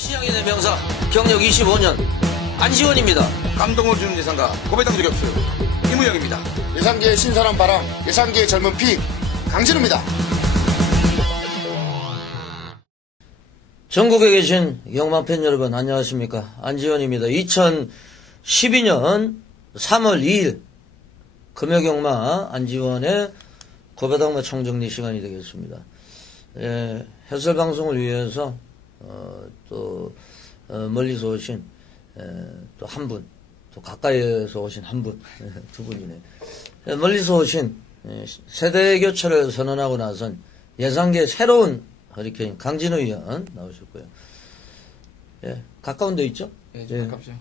시향인의 명사 경력 25년 안지원입니다. 감동을 주는 예상가 고배당 저격수 이무영입니다. 예상계의 신선한 바람, 예상계의 젊은 피 강진우입니다. 전국에 계신 영망팬 여러분 안녕하십니까. 안지원입니다. 2012년 3월 2일 금요경마 안지원의 고배당마 총정리 시간이 되겠습니다. 해설방송을 위해서 멀리서 오신 또 한 분, 또 가까이에서 오신 한 분, 두 분이네. 멀리서 오신 세대 교체를 선언하고 나선 예상계 새로운 허리케인 강진우 위원 나오셨고요. 가까운 데 있죠? 가깝죠.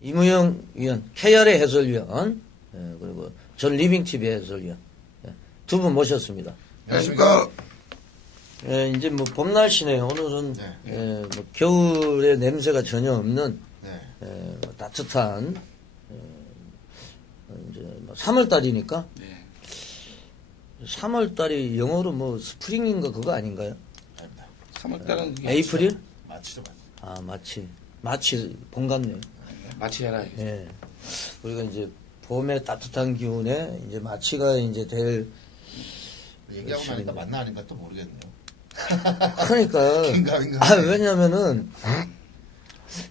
이무영 위원, KR의 해설위원, 그리고 전 리빙TV 해설위원, 두 분 모셨습니다. 안녕하십니까. 이제 뭐 봄 날씨네요. 오늘은 뭐 겨울의 냄새가 전혀 없는 따뜻한 이제 3월 달이니까 3월 달이 영어로 뭐 스프링인가 그거 아닌가요? 3월 달은 에이프릴? 마치죠. 아, 마치 봄 같네요. 마치해라. 예. 우리가 이제 봄의 따뜻한 기운에 이제 마치가 이제 될 얘기하고 나니까 맞나 아닌가 또 모르겠네요. 그러니까 왜냐면은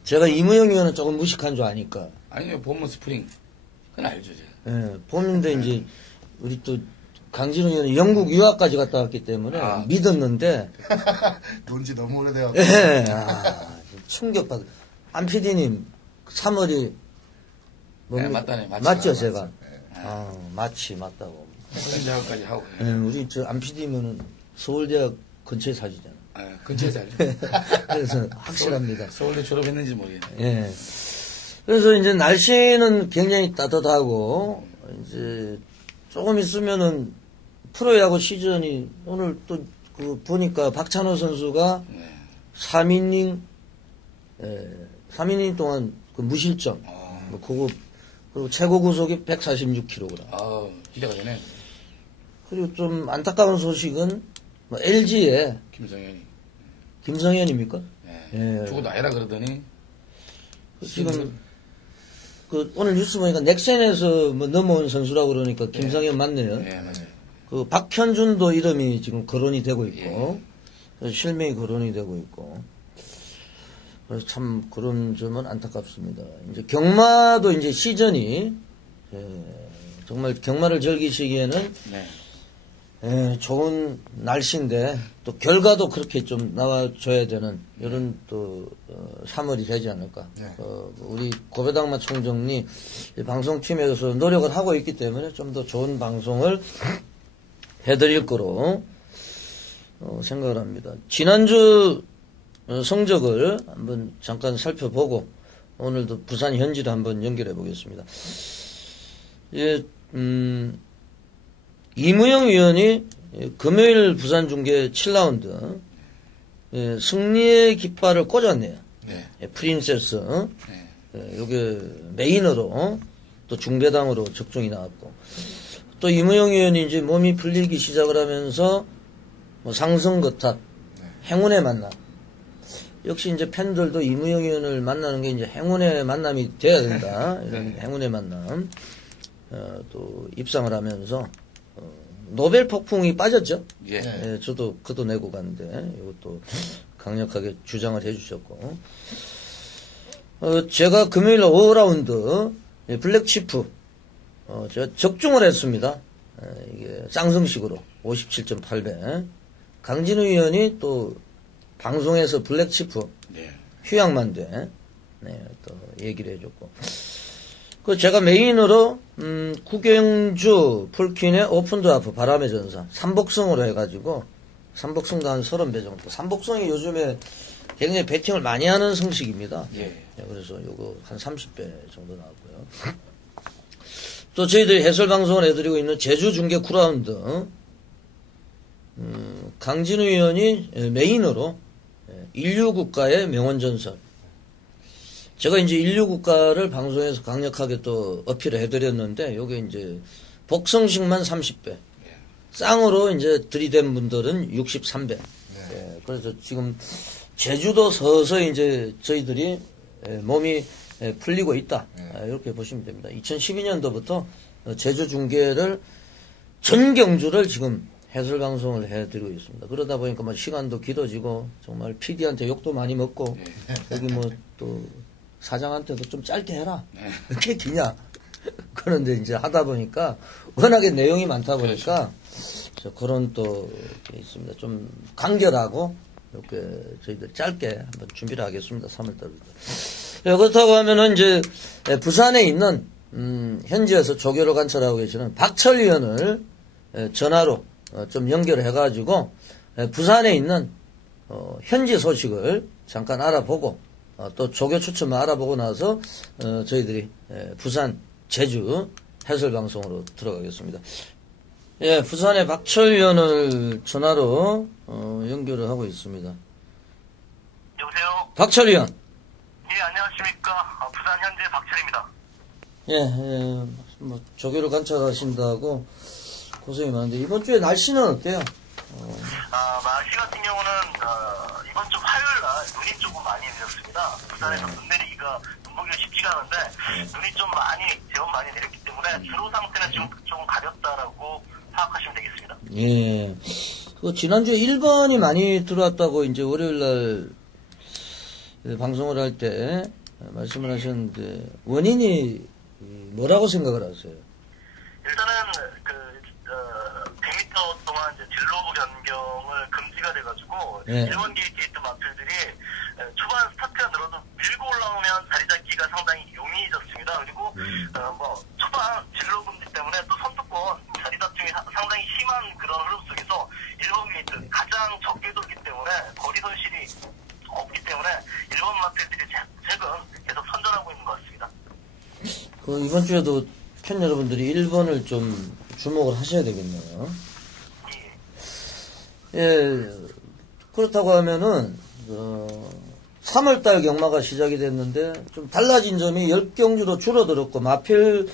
제가 이무영 의원은 조금 무식한 줄 아니까. 아니요, 봄은 스프링. 그건 알죠, 제가. 봄인데 이제 우리 또 강진우 의원은 영국 유학까지 갔다 왔기 때문에 믿었는데 논지 너무 오래돼요. 충격받아. 안 PD님 3월이 맞다네. 맞죠, 제가. 마치 맞다고. 작업까지 하고. 우리 저 안 PD면은 서울대학 근처에 사시잖아. 근처에 살죠. 그래서 확실합니다. 서울대 졸업했는지 모르겠네. 예. 그래서 이제 날씨는 굉장히 따뜻하고, 이제 조금 있으면은 프로야구 시즌이 오늘 또 보니까 박찬호 선수가 3이닝 동안 그 무실점, 그리고 최고 구속이 146kg. 기대가 되네. 그리고 좀 안타까운 소식은 뭐 LG에 김성현입니까? 죽어도 아니라 그러더니 지금 오늘 뉴스 보니까 넥센에서 뭐 넘어온 선수라고 그러니까 김성현 맞네요. 맞아요. 그 박현준도 이름이 지금 거론이 되고 있고 실명이 거론이 되고 있고 그래서 참 그런 점은 안타깝습니다. 이제 경마도 이제 시즌이 정말 경마를 즐기시기에는 좋은 날씨인데 또 결과도 그렇게 좀 나와줘야 되는 이런 또 3월이 되지 않을까. 우리 고배당마 총정리 방송팀에서 노력을 하고 있기 때문에 좀 더 좋은 방송을 해드릴 거로 생각을 합니다. 지난주 성적을 한번 잠깐 살펴보고 오늘도 부산 현지를 한번 연결해 보겠습니다. 이무영 위원이 금요일 부산 중계 7라운드 승리의 깃발을 꽂았네요. 프린세스. 요게 메인으로 또 중배당으로 적중이 나왔고 또 이무영 위원이 이제 몸이 풀리기 시작을 하면서 뭐 상승거탑, 행운의 만남. 역시 이제 팬들도 이무영 위원을 만나는 게 이제 행운의 만남이 돼야 된다. 이런 행운의 만남. 또 입상을 하면서 노벨 폭풍이 빠졌죠. 저도 그도 내고 갔는데 이것도 강력하게 주장을 해주셨고 제가 금요일 5라운드 블랙치프 제가 적중을 했습니다. 이게 쌍승식으로 57.8배. 강진우 의원이 또 방송에서 블랙치프 휴양만대 또 얘기를 해줬고 제가 메인으로 구경주 풀퀸의 오픈드하프 바람의 전사 3복승으로 해가지고 3복승도 한 30배 정도. 3복승이 요즘에 굉장히 배팅을 많이 하는 성식입니다. 그래서 요거 한 30배 정도 나왔고요. 또 저희들이 해설 방송을 해드리고 있는 제주 중계 9라운드 강진우 의원이 메인으로 인류국가의 명언전설. 제가 이제 인류국가를 방송에서 강력하게 또 어필을 해드렸는데, 요게 이제 복성식만 30배. 쌍으로 이제 들이댄 분들은 63배. 그래서 지금 제주도 서서히 이제 저희들이 몸이 풀리고 있다. 이렇게 보시면 됩니다. 2012년도부터 제주 중계를 전 경주를 지금 해설 방송을 해드리고 있습니다. 그러다 보니까 뭐 시간도 길어지고 정말 PD한테 욕도 많이 먹고 여기 뭐 또 사장한테도 좀 짧게 해라. 그렇게 기냐? 그런데 이제 하다 보니까 워낙에 내용이 많다 보니까 그런 또 있습니다. 좀 간결하고 이렇게 저희들 짧게 한번 준비를 하겠습니다. 3월달부터. 그렇다고 하면은 이제 부산에 있는 현지에서 조교를 관찰하고 계시는 박철 위원을 전화로 좀 연결을 해가지고 부산에 있는 현지 소식을 잠깐 알아보고 또 조교 추첨을 알아보고 나서 저희들이 부산 제주 해설 방송으로 들어가겠습니다. 예, 부산의 박철 위원을 전화로 연결을 하고 있습니다. 여보세요? 박철 위원. 예, 안녕하십니까. 부산 현재 박철입니다. 예, 뭐 조교를 관찰하신다고 고생이 많은데 이번 주에 날씨는 어때요? 날씨 같은 경우는 이번 주 화요일 날 눈이 조금 많이 내렸습니다. 부산에서 눈 내리기가 눈 보기가 쉽지가 않은데 눈이 좀 제법 많이 내렸기 때문에 주로 상태는 지금 좀 가볍다라고 파악하시면 되겠습니다. 예. 그 지난주에 1번이 많이 들어왔다고 이제 월요일 날 방송을 할 때 말씀을 하셨는데 원인이 뭐라고 생각을 하세요? 일단은 100m 동안 이제 진로부 변경을 금지가 돼가지고 네. 1번 게이트에 있던 마필들이 초반 스타트가 늘어도 밀고 올라오면 자리 잡기가 상당히 용이해졌습니다. 그리고 초반 진로 금지 때문에 또 선두권 자리 다툼이 상당히 심한 그런 흐름 속에서 1번 게이트 가장 적게 돌기 때문에 거리 손실이 없기 때문에 1번 마필들이 최근 계속 선전하고 있는 것 같습니다. 이번 주에도 팬 여러분들이 1번을 좀 주목을 하셔야 되겠네요. 예, 그렇다고 하면은, 3월달 경마가 시작이 됐는데, 좀 달라진 점이 10경주도 줄어들었고, 마필,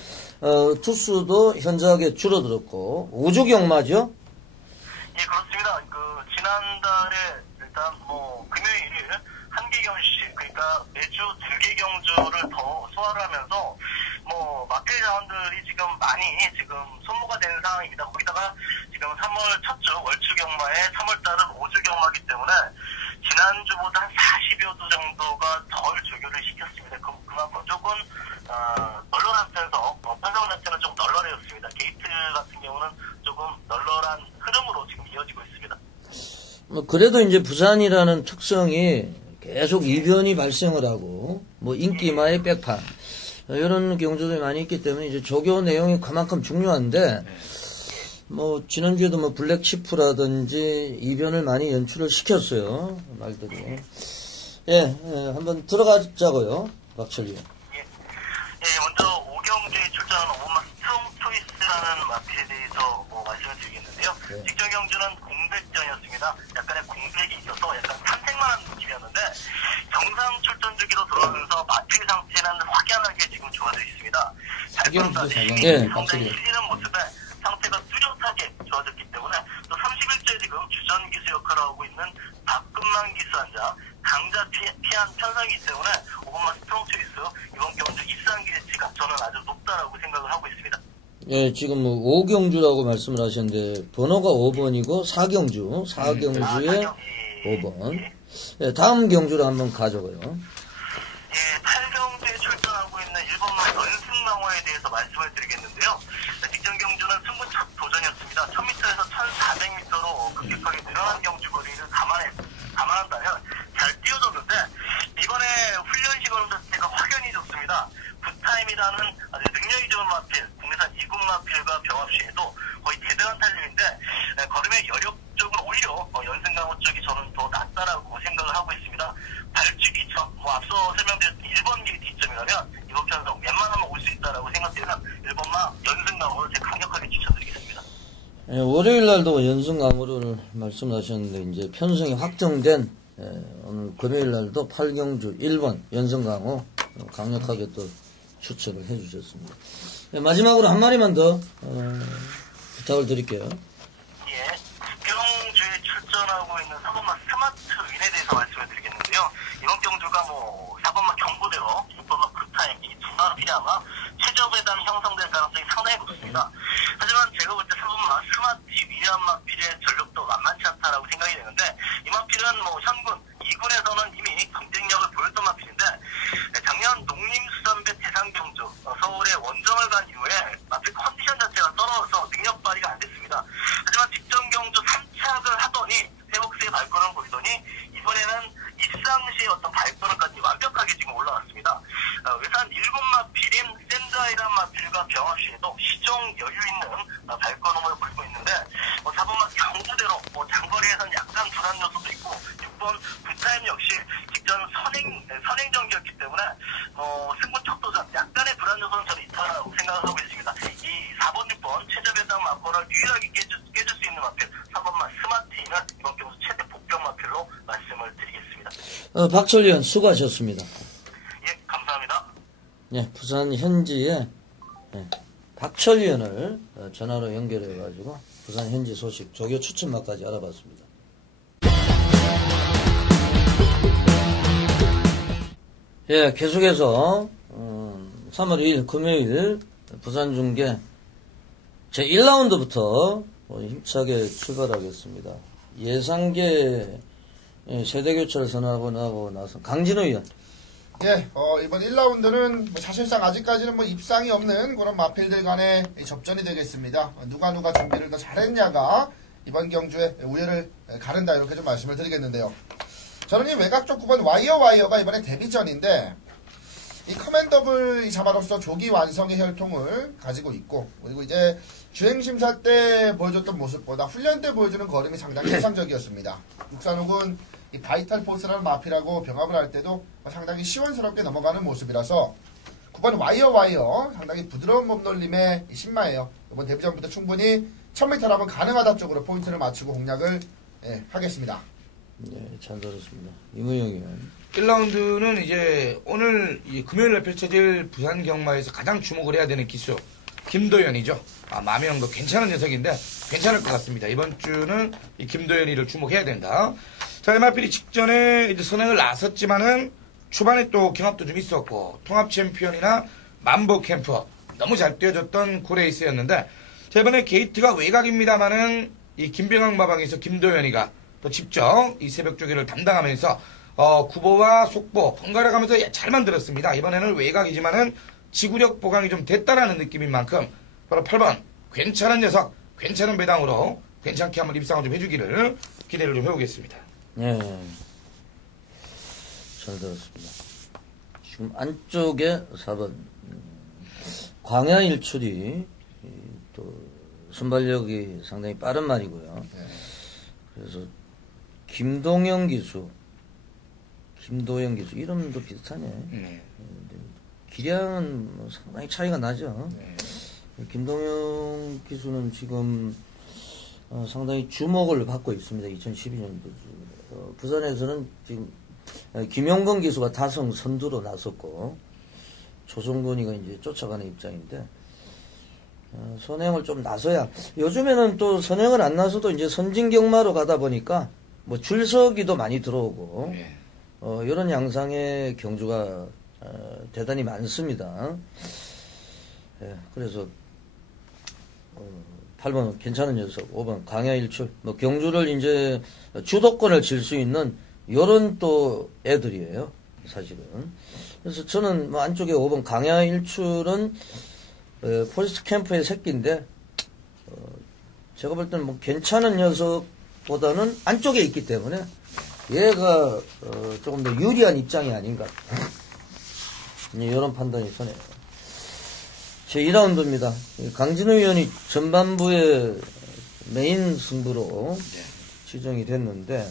투수도 현저하게 줄어들었고, 5주 경마죠? 예, 그렇습니다. 지난달에 일단 금요일 1개 경주씩, 그러니까 매주 2개 경주를 더 소화를 하면서, 마필 자원들이 지금 많이 소모가 되는 상황입니다. 거기다가 지금 3월 첫 주 월추 경마에 3월달은 5주 경마이기 때문에 지난주보다 한 40여 주 정도가 덜 조교를 시켰습니다. 그만큼 조금 널널한 편에서 편성 자체는 좀 널널해졌습니다. 게이트 같은 경우는 조금 널널한 흐름으로 지금 이어지고 있습니다. 그래도 이제 부산이라는 특성이 계속 이변이 발생을 하고, 인기마의 백판, 이런 경주들이 많이 있기 때문에 이제 조교 내용이 그만큼 중요한데, 지난주에도 블랙 치프라든지 이변을 많이 연출을 시켰어요. 말들이. 예, 한번 들어가자고요. 박철리. 예, 먼저 5경주에 출전하는 오마 스트롱 초이스라는 마필에 대해서 말씀을 드리겠는데요. 네. 직전 경주는 공백전이었습니다. 약간의 공백이 있어서 약간 탐색만한 느낌이었는데 정상 출전 주기로 들어오면서 마필 상태는 확연하게 지금 좋아져 있습니다. 발전사들이 상당히 실리는 모습에 상태가 뚜렷하게 좋아졌기 때문에 또 31주에 지금 주전 기수 역할을 하고 있는 박근만 기수 환자 강자 피한 편성이기 때문에 오버마 스트롱 초이스 이번 경주 입상 기대치가 저는 아주 높다라고 생각을 하고 있습니다. 예, 지금 5경주라고 말씀을 하셨는데 번호가 5번이고 4경주, 4경주에 5번. 예, 다음 경주를 한번 가져가요. 예, 8경주에 출전하고 있는 1번만 연승강호에 대해서 말씀을 드리겠는데요. 직전 경주는 승부 첫 도전이었습니다. 1000m에서 1400m로 급격하게 늘어난 경주 거리를 감안한다면 잘 뛰어줬는데 이번에 훈련 시간 자체가 확연히 좋습니다. 굿타임이라는 아주 능력이 좋은 마필, 국내산 2군 마필과 병합 시에도 거의 대등한 타임인데 걸음의 여력 쪽으로 오히려 연승강호 쪽이 저는 더 낫다라고 생각을 하고 있습니다. 발주기 점, 앞서 설명드렸던 1번 길이 뒷점이라면 이번 편성 웬만하면 올 수 있다라고 생각되면 1번마 연승강호를 제가 강력하게 추천드리겠습니다. 예, 월요일 날도 연승강호를 말씀하셨는데 이제 편성이 확정된 오늘 금요일 날도 8경주 1번 연승강호 강력하게 또 추천을 해주셨습니다. 예, 마지막으로 한 마리만 더 부탁을 드릴게요. 예, 9경주에 출전하고 있는 3번마 스마트 윈에 대해서 말씀을 드리겠는데요. 마필이 아마 최저배당 형성될 가능성이 상당히 높습니다. 하지만 제가 볼 때 3번마 스마티 위대한 마필의 전력도 만만치 않다라고 생각이 되는데, 이 마필은 뭐 현군 2군에서는 이미 경쟁력을 보였던 마필인데, 작년 농림수산배 대상경주 서울에 원정을 간 이후에 마필 컨디션 자체가 떨어져서 능력 발휘가 안 됐습니다. 하지만 직전 경주 3착을 하더니 회복세의 발걸음을 보이더니 이번에는 입상시의 어떤 발걸음까지 완벽하게 지금 올라왔습니다. 외산 1군 마필인 센자이란 마필과 병합 시에도 시종 여유 있는 발걸음을 보이고 있는데, 4번마 경주대로 장거리에서는 약간 불안 요소도 있고, 6번 부타임 역시 직전 선행 전기였기 때문에 승부 척도상 약간의 불안 요소는 저는 있다고 생각하고 있습니다. 이 4번, 6번 최저배당 마포를 유일하게 깨줄 수 있는 마필 3번마 스마티는 이번 경주 최대 복병 마필로 말씀을 드리겠습니다. 박철위원 수고하셨습니다. 예, 감사합니다. 네, 부산 현지에 박철위원을 전화로 연결해가지고 부산 현지 소식 조교 추천마까지 알아봤습니다. 예, 계속해서 3월 2일 금요일 부산 중계 제 1라운드부터 힘차게 출발하겠습니다. 예상계 세대교체를 선언하고 나서 강진호 의원. 예, 이번 1라운드는 사실상 아직까지는 입상이 없는 그런 마필들 간의 접전이 되겠습니다. 누가 준비를 더 잘했냐가 이번 경주에 우열을 가른다, 이렇게 좀 말씀을 드리겠는데요. 저는 이 외곽 쪽 9번 와이어가 이번에 데뷔전인데, 이 커맨더블 잡아로서 조기 완성의 혈통을 가지고 있고, 그리고 이제 주행심사 때 보여줬던 모습보다 훈련 때 보여주는 걸음이 상당히 인상적이었습니다. 육산욱은 이 바이탈 포스라는 마필하고 병합을 할 때도 상당히 시원스럽게 넘어가는 모습이라서 9번 와이어 상당히 부드러운 몸놀림의 신마예요. 이번 데뷔전부터 충분히 1000m라면 가능하다 쪽으로 포인트를 맞추고 공략을 하겠습니다. 네, 잘 들었습니다. 이무영 의원. 1라운드는 이제 오늘 금요일에 펼쳐질 부산 경마에서 가장 주목을 해야 되는 기수 김도현이죠. 마명도 괜찮은 녀석인데 괜찮을 것 같습니다. 이번 주는 이 김도현이를 주목해야 된다. 자, 마필이 직전에 이제 선행을 나섰지만은 초반에 또 경합도 좀 있었고, 통합 챔피언이나 만보 캠프 너무 잘 뛰어줬던 고레이스였는데, 자, 이번에 게이트가 외곽입니다만은 이 김병학 마방에서 김도현이가 또 직접 이 새벽 조기를 담당하면서 구보와 속보 번갈아 가면서 잘 만들었습니다. 이번에는 외곽이지만은 지구력 보강이 좀 됐다라는 느낌인 만큼 바로 8번 괜찮은 녀석, 괜찮은 배당으로 괜찮게 한번 입상을 좀 해주기를 기대를 좀 해보겠습니다. 네, 잘 들었습니다. 지금 안쪽에 4번 광야 일출이 또 순발력이 상당히 빠른 말이고요. 그래서 김도영 기수 이름도 비슷하네. 기량은 상당히 차이가 나죠. 김동영 기수는 지금 상당히 주목을 받고 있습니다. 2012년도 부산에서는 지금 김용건 기수가 타성 선두로 나섰고, 조성근이가 이제 쫓아가는 입장인데, 선행을 좀 나서야, 요즘에는 또 선행을 안 나서도 이제 선진경마로 가다 보니까 뭐 줄서기도 많이 들어오고, 이런 양상의 경주가 대단히 많습니다. 예, 그래서 8번 괜찮은 녀석, 5번 강야일출, 뭐 경주를 이제 주도권을 질 수 있는 요런 또 애들이에요, 사실은. 그래서 저는 뭐 안쪽에 5번 강야일출은 포레스트 캠프의 새끼인데, 제가 볼 때는 뭐 괜찮은 녀석보다는 안쪽에 있기 때문에 얘가 조금 더 유리한 입장이 아닌가, 이런 판단이 서네요. 제 2라운드입니다. 강진우 의원이 전반부에 메인 승부로 지정이 됐는데,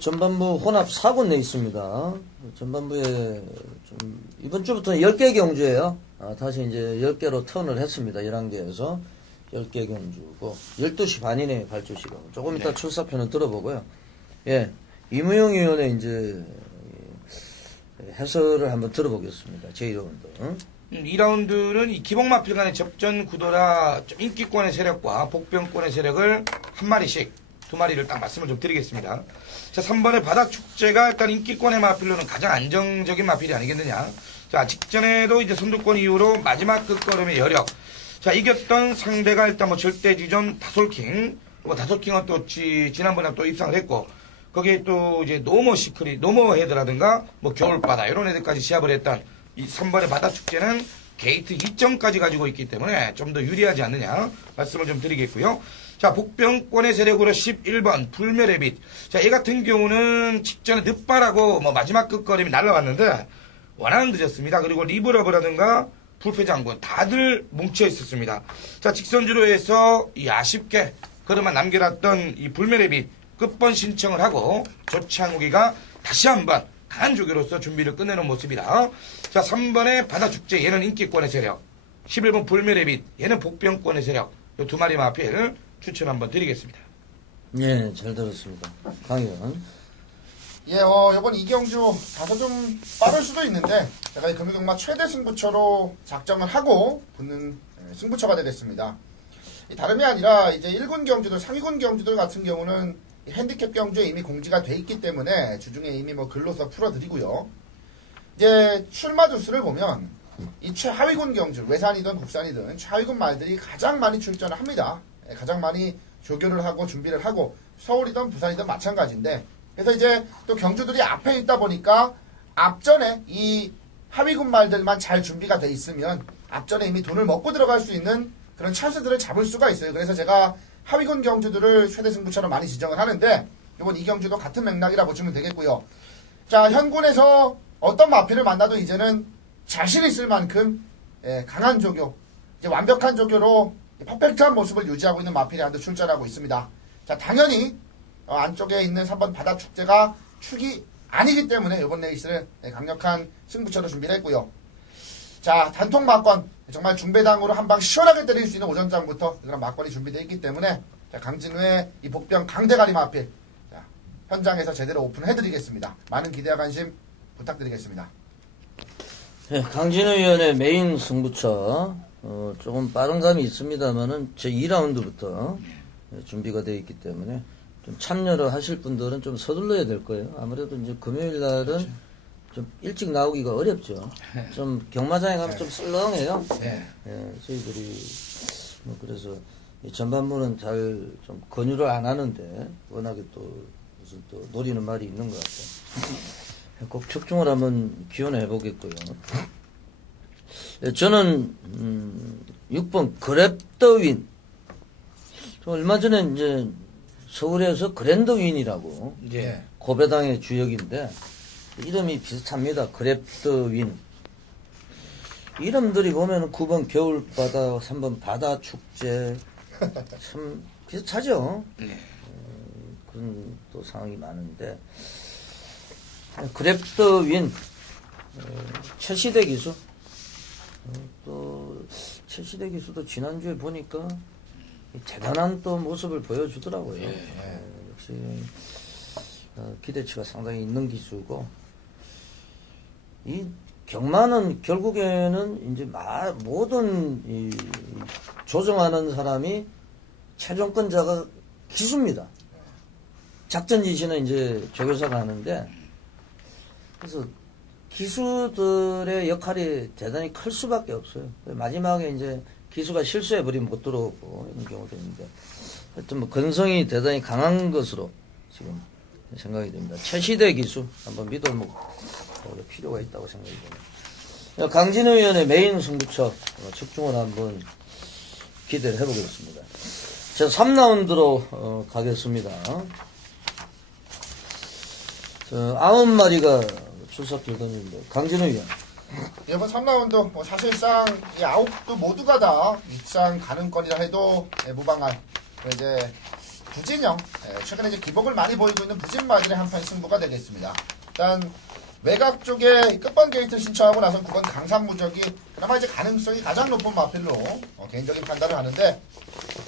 전반부 혼합 4군 내 있습니다. 전반부에 좀 이번 주부터 10개 경주예요. 다시 이제 10개로 턴을 했습니다. 11개에서 10개 경주고 12시 반이네요. 발주 시간. 조금 이따 출사표는 들어보고요. 예, 이무영 의원의 이제 해설을 한번 들어보겠습니다. 제1라운드. 2라운드는 이 기복마필 간의 접전 구도라 인기권의 세력과 복병권의 세력을 한 마리씩 두 마리를 딱 말씀을 좀 드리겠습니다. 자, 3번의 바다축제가 일단 인기권의 마필로는 가장 안정적인 마필이 아니겠느냐. 자, 직전에도 이제 선두권 이후로 마지막 끝걸음의 여력. 자, 이겼던 상대가 일단 뭐 절대지존 다솔킹. 뭐 다솔킹은 또 지난번에 또 입상을 했고, 거기에 또 이제 노모 시크릿, 노모 헤드라든가 뭐 겨울바다 이런 애들까지 시합을 했던 이 3번의 바다축제는 게이트 2점까지 가지고 있기 때문에 좀 더 유리하지 않느냐 말씀을 좀 드리겠고요. 자, 복병권의 세력으로 11번 불멸의 빛. 자, 얘 같은 경우는 직전에 늦바라고 뭐 마지막 끝걸음이 날라왔는데 워낙 늦었습니다. 그리고 리브러브라든가 불패장군 다들 뭉쳐 있었습니다. 자, 직선주로 해서 이 아쉽게 그릇만 남겨놨던 이 불멸의 빛 끝번 신청을 하고 조창욱이가 다시 한번 강한 조교로서 준비를 끝내는 모습이다. 자, 3번의 바다축제 얘는 인기권의 세력, 11번 불멸의 빛 얘는 복병권의 세력, 이 두 마리 마필 추천 한번 드리겠습니다. 예, 잘 들었습니다. 강의원. 예, 이번 이경주 다소 좀 빠를 수도 있는데 제가 이 금요경마 최대 승부처로 작정을 하고 붙는 승부처가 되겠습니다. 다름이 아니라 이제 1군 경주들, 상위군 경주들 같은 경우는 핸디캡 경주에 이미 공지가 돼 있기 때문에 주중에 이미 뭐 글로서 풀어드리고요. 이제 출마 주수를 보면 이 최하위군 경주, 외산이든 국산이든 최하위군 말들이 가장 많이 출전을 합니다. 가장 많이 조교를 하고 준비를 하고 서울이든 부산이든 마찬가지인데 그래서 이제 또 경주들이 앞에 있다 보니까 앞전에 이 하위군 말들만 잘 준비가 돼 있으면 앞전에 이미 돈을 먹고 들어갈 수 있는 그런 찬스들을 잡을 수가 있어요. 그래서 제가 하위군 경주들을 최대 승부처럼 많이 지정을 하는데 이번 이 경주도 같은 맥락이라 보시면 되겠고요. 자, 현군에서 어떤 마필을 만나도 이제는 자신 있을 만큼 강한 조교, 이제 완벽한 조교로 퍼펙트한 모습을 유지하고 있는 마필이 한두 출전하고 있습니다. 자, 당연히 안쪽에 있는 3번 바다축제가 축이 아니기 때문에 이번 레이스를 강력한 승부처로 준비를 했고요. 자, 단통 막권, 정말 중배당으로 한 방 시원하게 때릴 수 있는 오전장부터 그런 막권이 준비되어 있기 때문에 자, 강진우의 이 복병 강대가리 마필 자, 현장에서 제대로 오픈해드리겠습니다. 많은 기대와 관심 부탁드리겠습니다. 네, 강진우 위원의 메인 승부처 조금 빠른 감이 있습니다만은 제 2라운드부터 준비가 되어 있기 때문에 좀 참여를 하실 분들은 좀 서둘러야 될 거예요. 아무래도 이제 금요일 날은 좀 일찍 나오기가 어렵죠. 좀 경마장에 가면 좀 썰렁해요. 저희들이 뭐 그래서 이 전반부는 잘 좀 권유를 안 하는데 워낙에 또 무슨 또 노리는 말이 있는 것 같아요. 꼭 집중을 한번 기원해 보겠고요. 저는 6번 그랩더윈. 얼마 전에 이제 서울에서 그랜더윈이라고 고배당의 주역인데 이름이 비슷합니다. 그랩더윈. 이름들이 보면 9번 겨울바다, 3번 바다축제 참 비슷하죠. 그런 또 상황이 많은데 그랩더윈 최시대 기수 또 최시대 기수도 지난주에 보니까 대단한 또 모습을 보여주더라고요. 역시 기대치가 상당히 있는 기수고 이 경마는 결국에는 이제 모든 이 조정하는 사람이 최종권자가 기수입니다. 작전 지시는 이제 조교사가 하는데 그래서 기수들의 역할이 대단히 클 수밖에 없어요. 마지막에 이제 기수가 실수해버리면 못 들어오고 이런 경우도 있는데 하여튼 뭐 근성이 대단히 강한 것으로 지금 생각이 됩니다. 최시대 기수 한번 믿어볼 필요가 있다고 생각이 됩니다. 강진우 의원의 메인 승부처 집중을 한번 기대를 해보겠습니다. 자, 3라운드로 가겠습니다. 9마리가 출석 결정인데 강진우 의원. 이번 3라운드 뭐 사실상 이 9도 모두가 다 입상 가능권이라 해도 무방할 이제 부진형 최근에 이제 기복을 많이 보이고 있는 부진마들의 한판 승부가 되겠습니다. 일단 외곽 쪽에 끝번 게이트를 신청하고 나선 9번 강산무적이 그나마 이제 가능성이 가장 높은 마필로 개인적인 판단을 하는데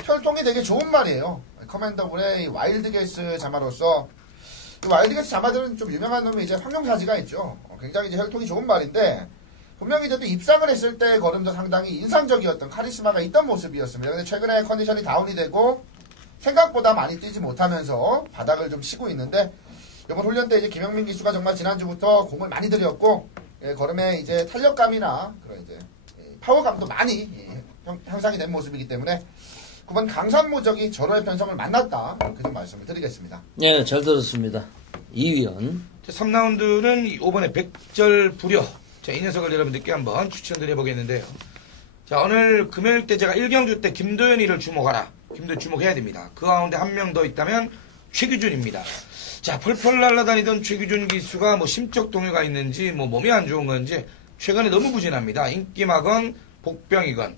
혈통이 되게 좋은 말이에요. 커맨더블의 와일드 게스 자마로서 이 와일드 게스 자마들은 좀 유명한 놈이 이제 황룡사지가 있죠. 굉장히 이제 혈통이 좋은 말인데 분명히 이제 또 입상을 했을 때 걸음도 상당히 인상적이었던 카리스마가 있던 모습이었습니다. 근데 최근에 컨디션이 다운이 되고 생각보다 많이 뛰지 못하면서 바닥을 좀 치고 있는데 이번 훈련 때 이제 김영민 기수가 정말 지난주부터 공을 많이 들였고 걸음에 이제 탄력감이나 그런 이제 파워감도 많이 향상이 된 모습이기 때문에 9번 강산무적이 절호의 편성을 만났다 이렇게 좀 말씀을 드리겠습니다. 네, 잘 들었습니다. 이위원. 3라운드는 5번에 백절부려. 자, 이 녀석을 여러분들께 한번 추천드려 보겠는데요. 자, 오늘 금요일 때 제가 1경주 때 김도현이를 주목하라. 김도현 주목해야 됩니다. 그 가운데 한 명 더 있다면 최규준입니다. 자, 펄펄 날아다니던 최규준 기수가 뭐 심적 동요가 있는지 뭐 몸이 안 좋은 건지 최근에 너무 부진합니다. 인기마건 복병이건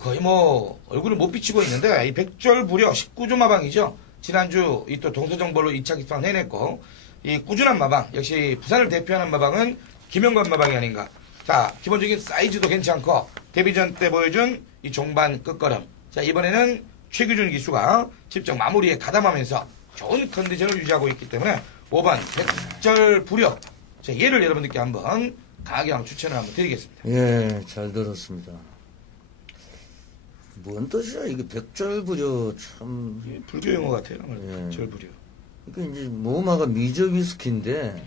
거의 뭐 얼굴을 못 비치고 있는데 이 백절부려 19조 마방이죠. 지난주 이 또 동서정벌로 2차 기수상 해냈고 이 꾸준한 마방 역시 부산을 대표하는 마방은 김영관 마방이 아닌가. 자, 기본적인 사이즈도 괜찮고 데뷔전 때 보여준 이 종반 끝걸음. 자, 이번에는 최규준 기수가 직접 마무리에 가담하면서 좋은 컨디션을 유지하고 있기 때문에 5번 백절부려. 자, 얘를 여러분들께 한번 강하게 추천을 한번 드리겠습니다. 예, 잘 들었습니다. 뭔 뜻이야? 이게 백절부려 참. 불교 용어 같아요. 예. 백절부려. 이게 이제 모마가 미저 위스키인데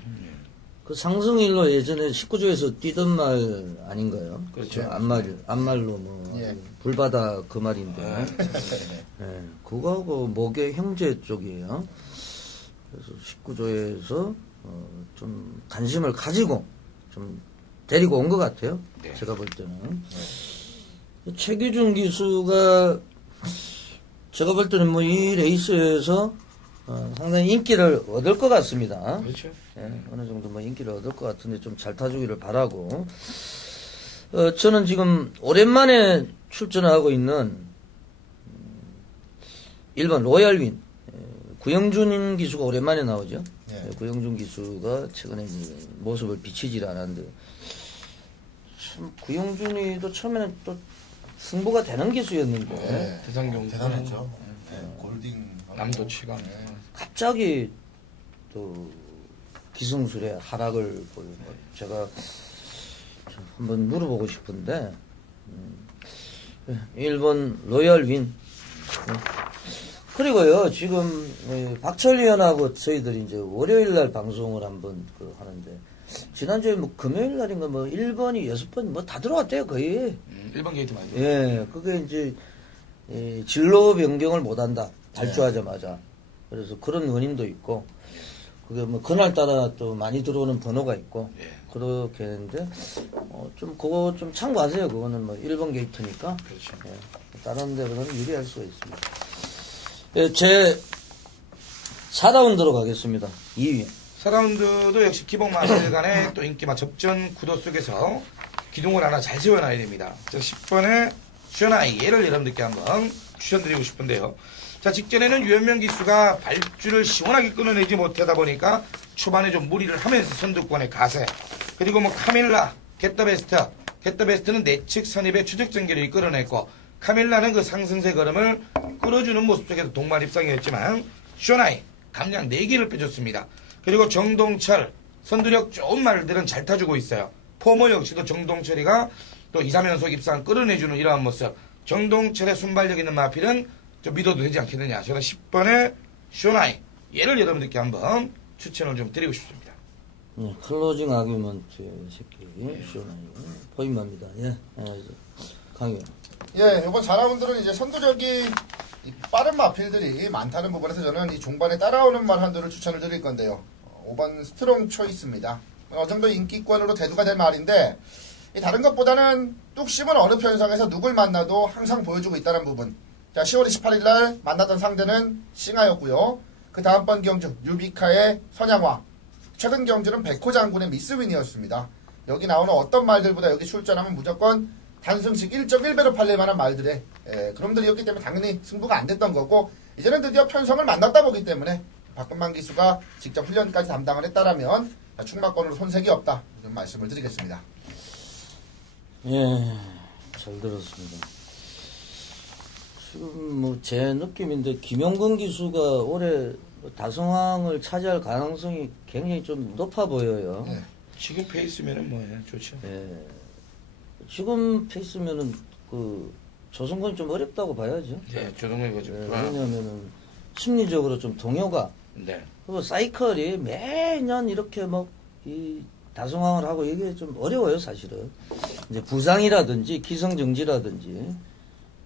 그 상승일로 예전에 19조에서 뛰던 말 아닌가요? 그렇죠. 앞말로 뭐 예. 불바다 그 말인데. 예, 그거하고 목의 형제 쪽이에요. 그래서 19조에서 좀 관심을 가지고 좀 데리고 온 것 같아요. 네. 제가 볼 때는. 최규준 기수가 제가 볼 때는 뭐 이 레이스에서 상당히 인기를 얻을 것 같습니다. 그렇죠. 예, 어느 정도 뭐 인기를 얻을 것 같은데 좀 잘 타주기를 바라고. 저는 지금 오랜만에 출전하고 있는 1번 로얄윈 구영준 기수가 오랜만에 나오죠. 예. 구영준 기수가 최근에 이제 모습을 비치질 않았는데 참 구영준이도 처음에는 또 승부가 되는 기수였는데 네. 대상경 대단했죠. 골딩 남도 치가. 갑자기 또 기승술의 하락을 보이고 제가 좀 한번 물어보고 싶은데 1번 로얄 윈 그리고요 지금 박철위원하고 저희들이 이제 월요일날 방송을 한번 하는데 지난주에 뭐 금요일 날인가 뭐 1번이 6번 뭐 다 들어왔대요 거의. 1번 게이트 맞아요. 예, 그게 이제 진로 변경을 못한다 발주하자마자. 그래서 그런 원인도 있고 그게 뭐 그날따라 또 많이 들어오는 번호가 있고 예. 그렇게 했는데 좀 그거 좀 참고하세요. 그거는 뭐 1번 게이트니까. 그렇죠. 예, 다른 데보다는 유리할 수가 있습니다. 예, 제 4라운드로 가겠습니다. 2위. 4라운드도 역시 기복 마스터 간의 또 인기마 접전 구도 속에서 기둥을 하나 잘 세워놔야 됩니다. 자, 10번에 슈나이 얘를 여러분들께 한번 추천드리고 싶은데요. 자, 직전에는 유현명 기수가 발주를 시원하게 끊어내지 못하다 보니까 초반에 좀 무리를 하면서 선두권에 가세. 그리고 뭐 카밀라, 겟더베스트는 내측 선입의 추적 전개를 이끌어냈고 카밀라는 그 상승세 걸음을 끌어주는 모습 속에서 동반 입상이었지만 슈나이 감량 4개를 빼줬습니다. 그리고 정동철 선두력 좋은 말들은 잘 타주고 있어요. 포모 역시도 정동철이가 또 2, 3연속 입상 끌어내주는 이러한 모습. 정동철의 순발력 있는 마필은 좀 믿어도 되지 않겠느냐. 저는 10번에 쇼나이 얘를 여러분들께 한번 추천을 좀 드리고 싶습니다. 예, 클로징 아규먼트 새끼 쇼나이 포인트입니다. 예, 강의원. 예, 이번 4라운드는 이제 선두력이 빠른 마필들이 많다는 부분에서 저는 이 종반에 따라오는 말 한두를 추천을 드릴 건데요. 5번 스트롱 초이스입니다. 어느 정도 인기권으로 대두가 될 말인데 다른 것보다는 뚝 씹은 어느 편성에서 누굴 만나도 항상 보여주고 있다는 부분. 자, 10월 28일 날 만났던 상대는 싱하였고요. 그 다음번 경주 유비카의 선양화. 최근 경주는 백호 장군의 미스윈이었습니다. 여기 나오는 어떤 말들보다 여기 출전하면 무조건 단승식 1.1배로 팔릴 만한 말들의 그놈들이었기 때문에 당연히 승부가 안 됐던 거고 이제는 드디어 편성을 만났다 보기 때문에 박근만 기수가 직접 훈련까지 담당을 했다라면 충마권으로 손색이 없다 이런 말씀을 드리겠습니다. 예, 잘 들었습니다. 지금 뭐 제 느낌인데 김용근 기수가 올해 다성왕을 차지할 가능성이 굉장히 좀 높아 보여요. 네. 지금 페이스면은 좋죠. 예. 지금 페이스면은 조성곤이 좀 어렵다고 봐야죠. 네, 조성곤이가 좀. 왜냐면은 심리적으로 좀 동요가 네. 그리고 사이클이 매년 이렇게 이 다성황을 하고 이게 좀 어려워요, 사실은. 이제 부상이라든지 기성정지라든지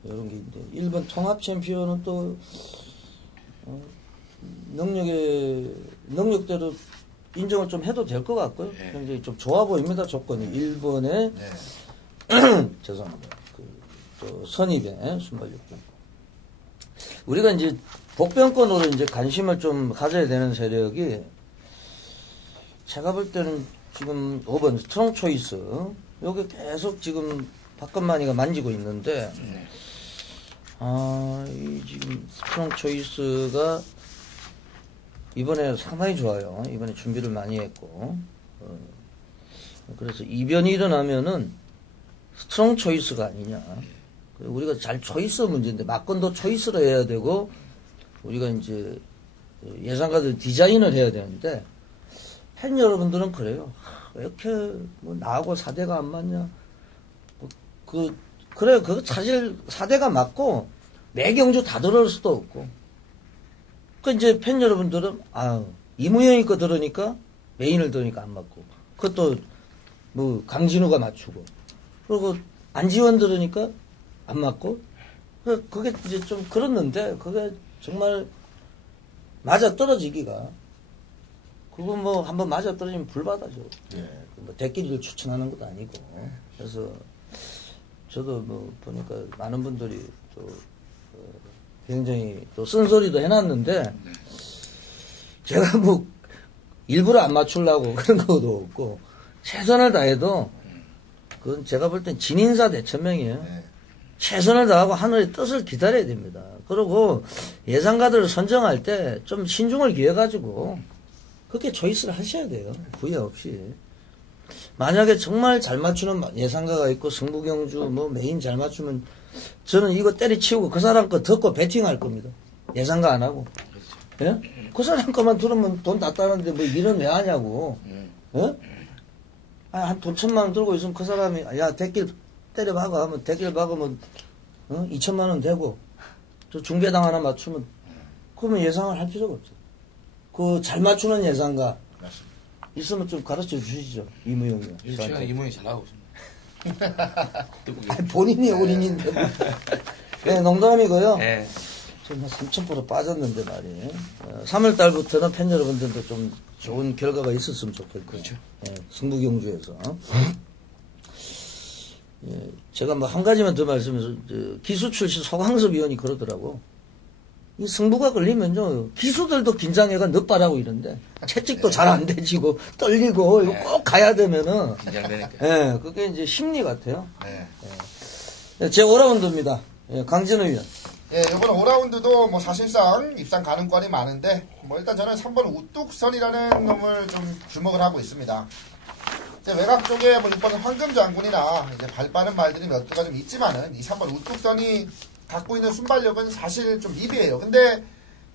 이런 게 있는데 일본 통합 챔피언은 또 능력대로 인정을 좀 해도 될 것 같고요. 네. 굉장히 좀 좋아 보입니다, 조건이. 일본의 네. 죄송합니다. 또 선입의 순발력도. 우리가 이제 복병권으로 이제 관심을 좀 가져야 되는 세력이 제가 볼 때는 지금 5번 스트롱 초이스 여기 계속 지금 박건만이가 만지고 있는데 이 지금 스트롱 초이스가 이번에 상당히 좋아요. 이번에 준비를 많이 했고 그래서 이변이 일어나면은 스트롱 초이스가 아니냐. 우리가 잘 초이스 문제인데 막건도 초이스로 해야 되고 우리가 이제 예상가들 디자인을 해야 되는데 팬 여러분들은 그래요. 왜 이렇게 나하고 4대가 안 맞냐? 그래 그거 사실 4대가 맞고 매경주 다 들을 수도 없고. 그 이제 팬 여러분들은 이무영이 거 들으니까 메인을 들으니까 안 맞고 그것도 강진우가 맞추고 그리고 안지원 들으니까 안 맞고 그게 이제 좀 그렇는데 그게 정말 맞아 떨어지기가 그거 한번 맞아 떨어지면 불바다죠. 대끼리를 추천하는 것도 아니고 그래서 저도 보니까 많은 분들이 또 굉장히 또 쓴소리도 해놨는데 제가 일부러 안 맞추려고 그런 것도 없고 최선을 다해도 그건 제가 볼 땐 진인사 대천명이에요. 최선을 다하고 하늘의 뜻을 기다려야 됩니다. 그리고 예상가들을 선정할 때 좀 신중을 기해가지고 그렇게 초이스를 하셔야 돼요. 후회 없이. 만약에 정말 잘 맞추는 예상가가 있고 승부경주 메인 잘 맞추면 저는 이거 때려치우고 그 사람 거 듣고 배팅할 겁니다. 예상가 안 하고. 예? 그 사람 거만 들으면 돈 다 따는데 일은 왜 하냐고. 예? 한 돈 1,000만 원 들고 있으면 그 사람이 야 대길 때려박아 하면 대길 박으면 2,000만 원 되고 저 중계당 하나 맞추면 그러면 예상을 할 필요가 없어요. 그 잘 맞추는 예상가 있으면 좀 가르쳐 주시죠. 이무영이요. 제가 이무영이 잘하고 있습니다. 본인이 어린인데. 네, 농담이고요. 네. 좀 3,000% 빠졌는데 말이에요. 3월 달부터는 팬 여러분들도 좀 좋은 결과가 있었으면 좋겠고. 그렇죠. 승부경주에서. 제가 한 가지만 더 말씀해서 기수 출신 소강섭 위원이 그러더라고. 이 승부가 걸리면요 기수들도 긴장해가 늦바라고 이런데 채찍도 잘 안 대지고 떨리고 이거 꼭 가야 되면은 긴장되니까. 그게 이제 심리 같아요. 네. 제 5라운드입니다. 강진우 위원. 이번 5라운드도 사실상 입상 가능권이 많은데 일단 저는 3번 우뚝선이라는 놈을 좀 주목을 하고 있습니다. 이제 외곽 쪽에 6번은 황금장군이나 이제 발 빠른 말들이 몇 개가 좀 있지만은 이 3번 우뚝선이 갖고 있는 순발력은 사실 좀 미비해요. 근데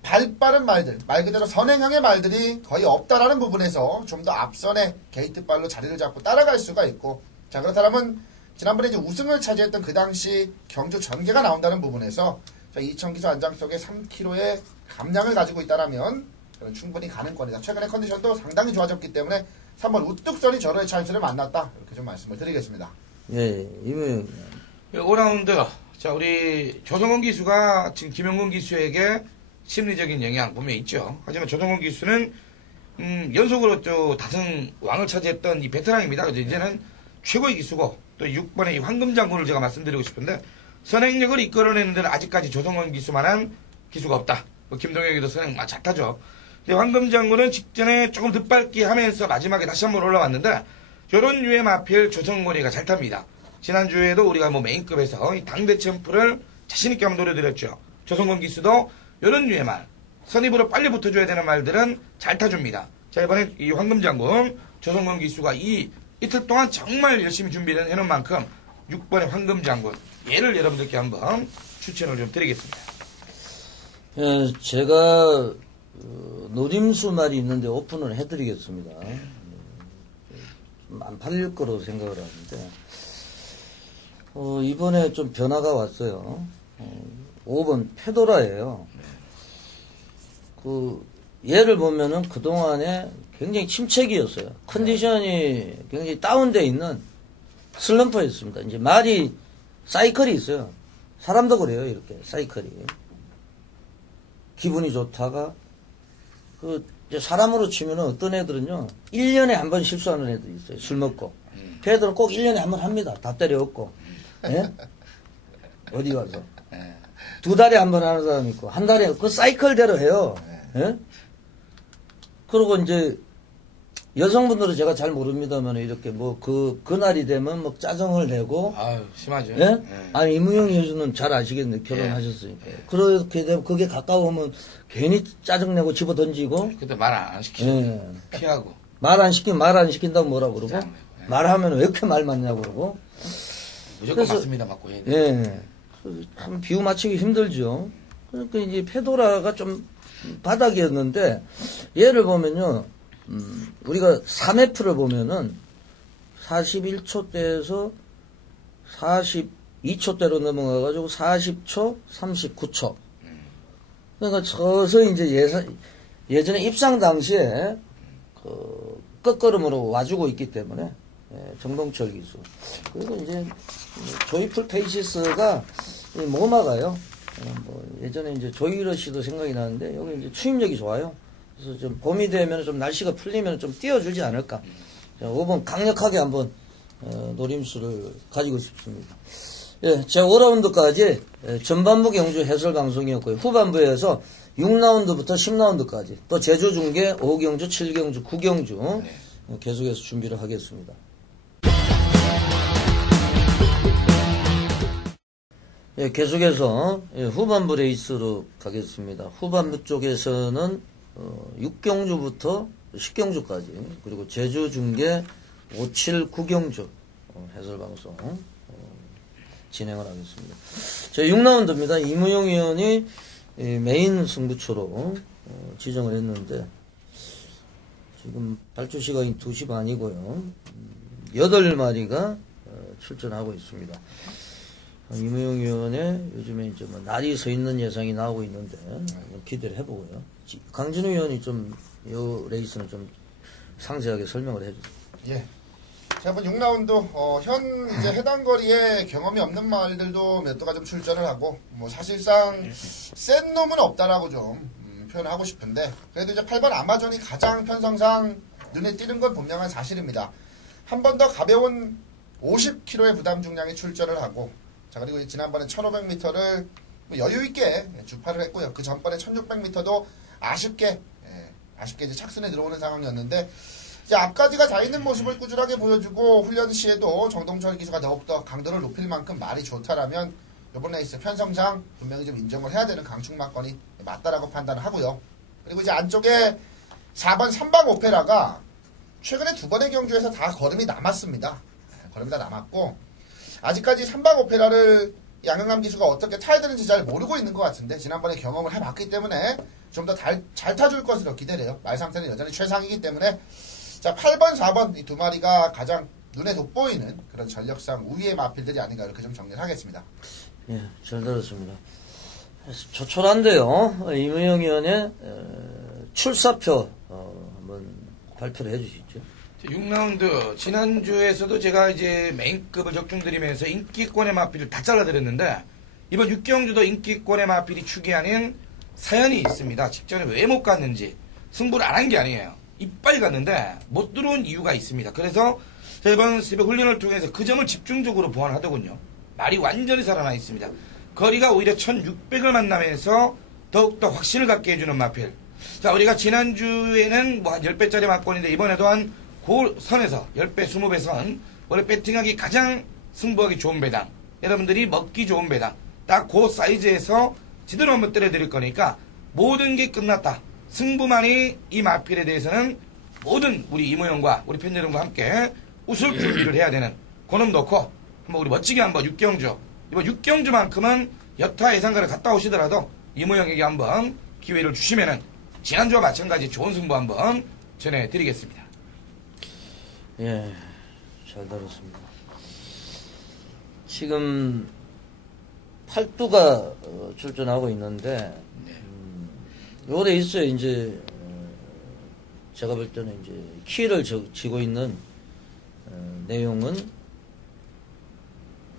발 빠른 말들, 말 그대로 선행형의 말들이 거의 없다라는 부분에서 좀 더 앞선에 게이트발로 자리를 잡고 따라갈 수가 있고, 자 그렇다면 지난번에 이제 우승을 차지했던 그 당시 경주 전개가 나온다는 부분에서 2,000기수 안장 속에 3kg의 감량을 가지고 있다라면 저는 충분히 가능권이다. 최근에 컨디션도 상당히 좋아졌기 때문에 3번 우뚝선이 저로의 찬스를 만났다. 이렇게 좀 말씀을 드리겠습니다. 예, 이무영. 5라운드. 자, 우리 조성원 기수가 지금 김영근 기수에게 심리적인 영향 보면 있죠. 하지만 조성원 기수는 연속으로 또 다승 왕을 차지했던 이 베테랑입니다. 그래서 이제는 최고의 기수고 또 6번의 이 황금장군을 제가 말씀드리고 싶은데 선행력을 이끌어내는 데는 아직까지 조성원 기수만한 기수가 없다. 김동혁이도 선행 잘타죠. 근데 황금장군은 직전에 조금 늦밟기 하면서 마지막에 다시 한번 올라왔는데 이런 류의 마필 조성곤이가 잘 탑니다. 지난주에도 우리가 메인급에서 이 당대 챔프를 자신있게 한번 노려드렸죠. 조성곤 기수도 이런 류의 말, 선입으로 빨리 붙어줘야 되는 말들은 잘 타줍니다. 자, 이번에 이 황금장군, 조성곤 기수가 이틀 동안 정말 열심히 준비를 해놓은 만큼 6번의 황금장군, 얘를 여러분들께 한번 추천을 좀 드리겠습니다. 제가 노림수 말이 있는데 오픈을 해드리겠습니다. 좀 안 팔릴 거로 생각을 하는데 이번에 좀 변화가 왔어요. 5번 페도라예요. 얘를 보면은 그동안에 굉장히 침체기였어요. 컨디션이 굉장히 다운되어 있는 슬럼프였습니다. 이제 말이 사이클이 있어요. 사람도 그래요, 이렇게 사이클이. 기분이 좋다가 이제 사람으로 치면은 어떤 애들은요 1년에 한 번 실수하는 애들이 있어요. 술 먹고. 걔들은 꼭 1년에 한 번 합니다. 다 때려엎고. 예? 어디 가서. 2달에 한 번 하는 사람 있고, 한 달에, 그 사이클대로 해요. 예? 그리고 이제, 여성분들은 제가 잘 모릅니다만, 이렇게 그날이 되면 짜증을 내고. 아유, 심하죠. 예? 아니, 이무영 여수는 잘 아시겠네. 결혼하셨으니까. 그렇게 되면, 그게 가까우면 괜히 짜증내고 집어 던지고. 그때 말 안 시키고. 피하고. 말 안 시킨다고 뭐라 그러고. 말하면 왜 이렇게 말 많냐고 그러고. 무조건 맞습니다, 맞고 해야 돼. 예. 참 비유 맞추기 힘들죠. 그러니까 이제 페도라가 좀 바닥이었는데, 얘를 보면요, 우리가 3F를 보면은 41초대에서 42초대로 넘어가가지고 40초, 39초. 그러니까 서서히 이제 예전에 입상 당시에 끝걸음으로 와주고 있기 때문에, 정동철 기수. 그리고 이제 조이풀 페이시스가 뭐 막아요. 예전에 이제 조이러 씨도 생각이 나는데 여기 이제 추임력이 좋아요. 그래서 좀 봄이 되면 좀 날씨가 풀리면 좀 띄워주지 않을까. 5번 강력하게 한번 노림수를 가지고 싶습니다. 예, 제 5라운드까지 전반부 경주 해설 방송이었고요. 후반부에서 6라운드부터 10라운드까지 또 제주 중계 5경주, 7경주, 9경주 계속해서 준비를 하겠습니다. 예, 계속해서 후반부 레이스로 가겠습니다. 후반부 쪽에서는 6경주부터 10경주까지 그리고 제주 중계 5, 7, 9경주 해설방송 진행을 하겠습니다. 자, 6라운드입니다. 이무용 의원이 메인 승부처로 지정을 했는데 지금 발주 시간이 2시 반이고요. 8마리가 출전하고 있습니다. 이무용 의원의 요즘에 이제 날이 서 있는 예상이 나오고 있는데 기대를 해보고요. 강진우 의원이 좀 이 레이스는 좀 상세하게 설명을 해주세요. 예. 자, 한번 6라운드 현 이제 해당 거리에 경험이 없는 말들도 몇 도가 좀 출전을 하고 사실상 센 놈은 없다라고 좀 표현하고 싶은데 그래도 이제 8번 아마존이 가장 편성상 눈에 띄는 건 분명한 사실입니다. 한 번 더 가벼운 50kg의 부담 중량에 출전을 하고 자, 그리고 지난번에 1500m를 여유있게 주파를 했고요. 그 전번에 1600m도 아쉽게 이제 착순에 들어오는 상황이었는데, 이제 앞까지가 자 있는 모습을 꾸준하게 보여주고, 훈련 시에도 정동철 기수가 더욱더 강도를 높일 만큼 말이 좋다라면, 이번 레이스 편성상 분명히 좀 인정을 해야 되는 강축마건이 맞다라고 판단을 하고요. 그리고 이제 안쪽에 4번 3방 오페라가 최근에 2번의 경주에서 다 걸음이 남았습니다. 걸음이 다 남았고, 아직까지 3방 오페라를 양영남 기수가 어떻게 타야 되는지 잘 모르고 있는 것 같은데 지난번에 경험을 해봤기 때문에 좀 더 잘 타줄 것으로 기대를 해요. 말 상태는 여전히 최상이기 때문에 자 8번, 4번 이 두 마리가 가장 눈에 돋보이는 그런 전력상 우위의 마필들이 아닌가 이렇게 좀 정리를 하겠습니다. 예, 잘 들었습니다. 조촐한데요. 이무영 의원의 출사표 한번 발표를 해주시죠. 6라운드 지난주에서도 제가 이제 메인급을 적중드리면서 인기권의 마필을 다 잘라드렸는데 이번 6경주도 인기권의 마필이 추기하는 사연이 있습니다. 직전에 왜 못 갔는지 승부를 안 한 게 아니에요. 이빨 갔는데 못 들어온 이유가 있습니다. 그래서 이번 새벽 훈련을 통해서 그 점을 집중적으로 보완하더군요. 말이 완전히 살아나 있습니다. 거리가 오히려 1600을 만나면서 더욱더 확신을 갖게 해주는 마필. 자, 우리가 지난주에는 한 10배짜리 막권인데 이번에도 한 그 선에서 10배, 20배 선 원래 배팅하기 가장 승부하기 좋은 배당 여러분들이 먹기 좋은 배당 딱 그 사이즈에서 제대로 한번 때려드릴 거니까 모든 게 끝났다. 승부만이 이 마필에 대해서는 모든 우리 이모형과 우리 팬 여러분과 함께 웃을 준비를 해야 되는 그놈 놓고 한번 우리 멋지게 한번 6경주 이번 6경주만큼은 여타 예상가를 갔다 오시더라도 이모형에게 한번 기회를 주시면은 지난주와 마찬가지 좋은 승부 한번 전해드리겠습니다. 예, 잘 들었습니다. 지금 팔두가 출전하고 있는데 요래 있어요. 이제 제가 볼 때는 이제 키를 쥐고 있는 내용은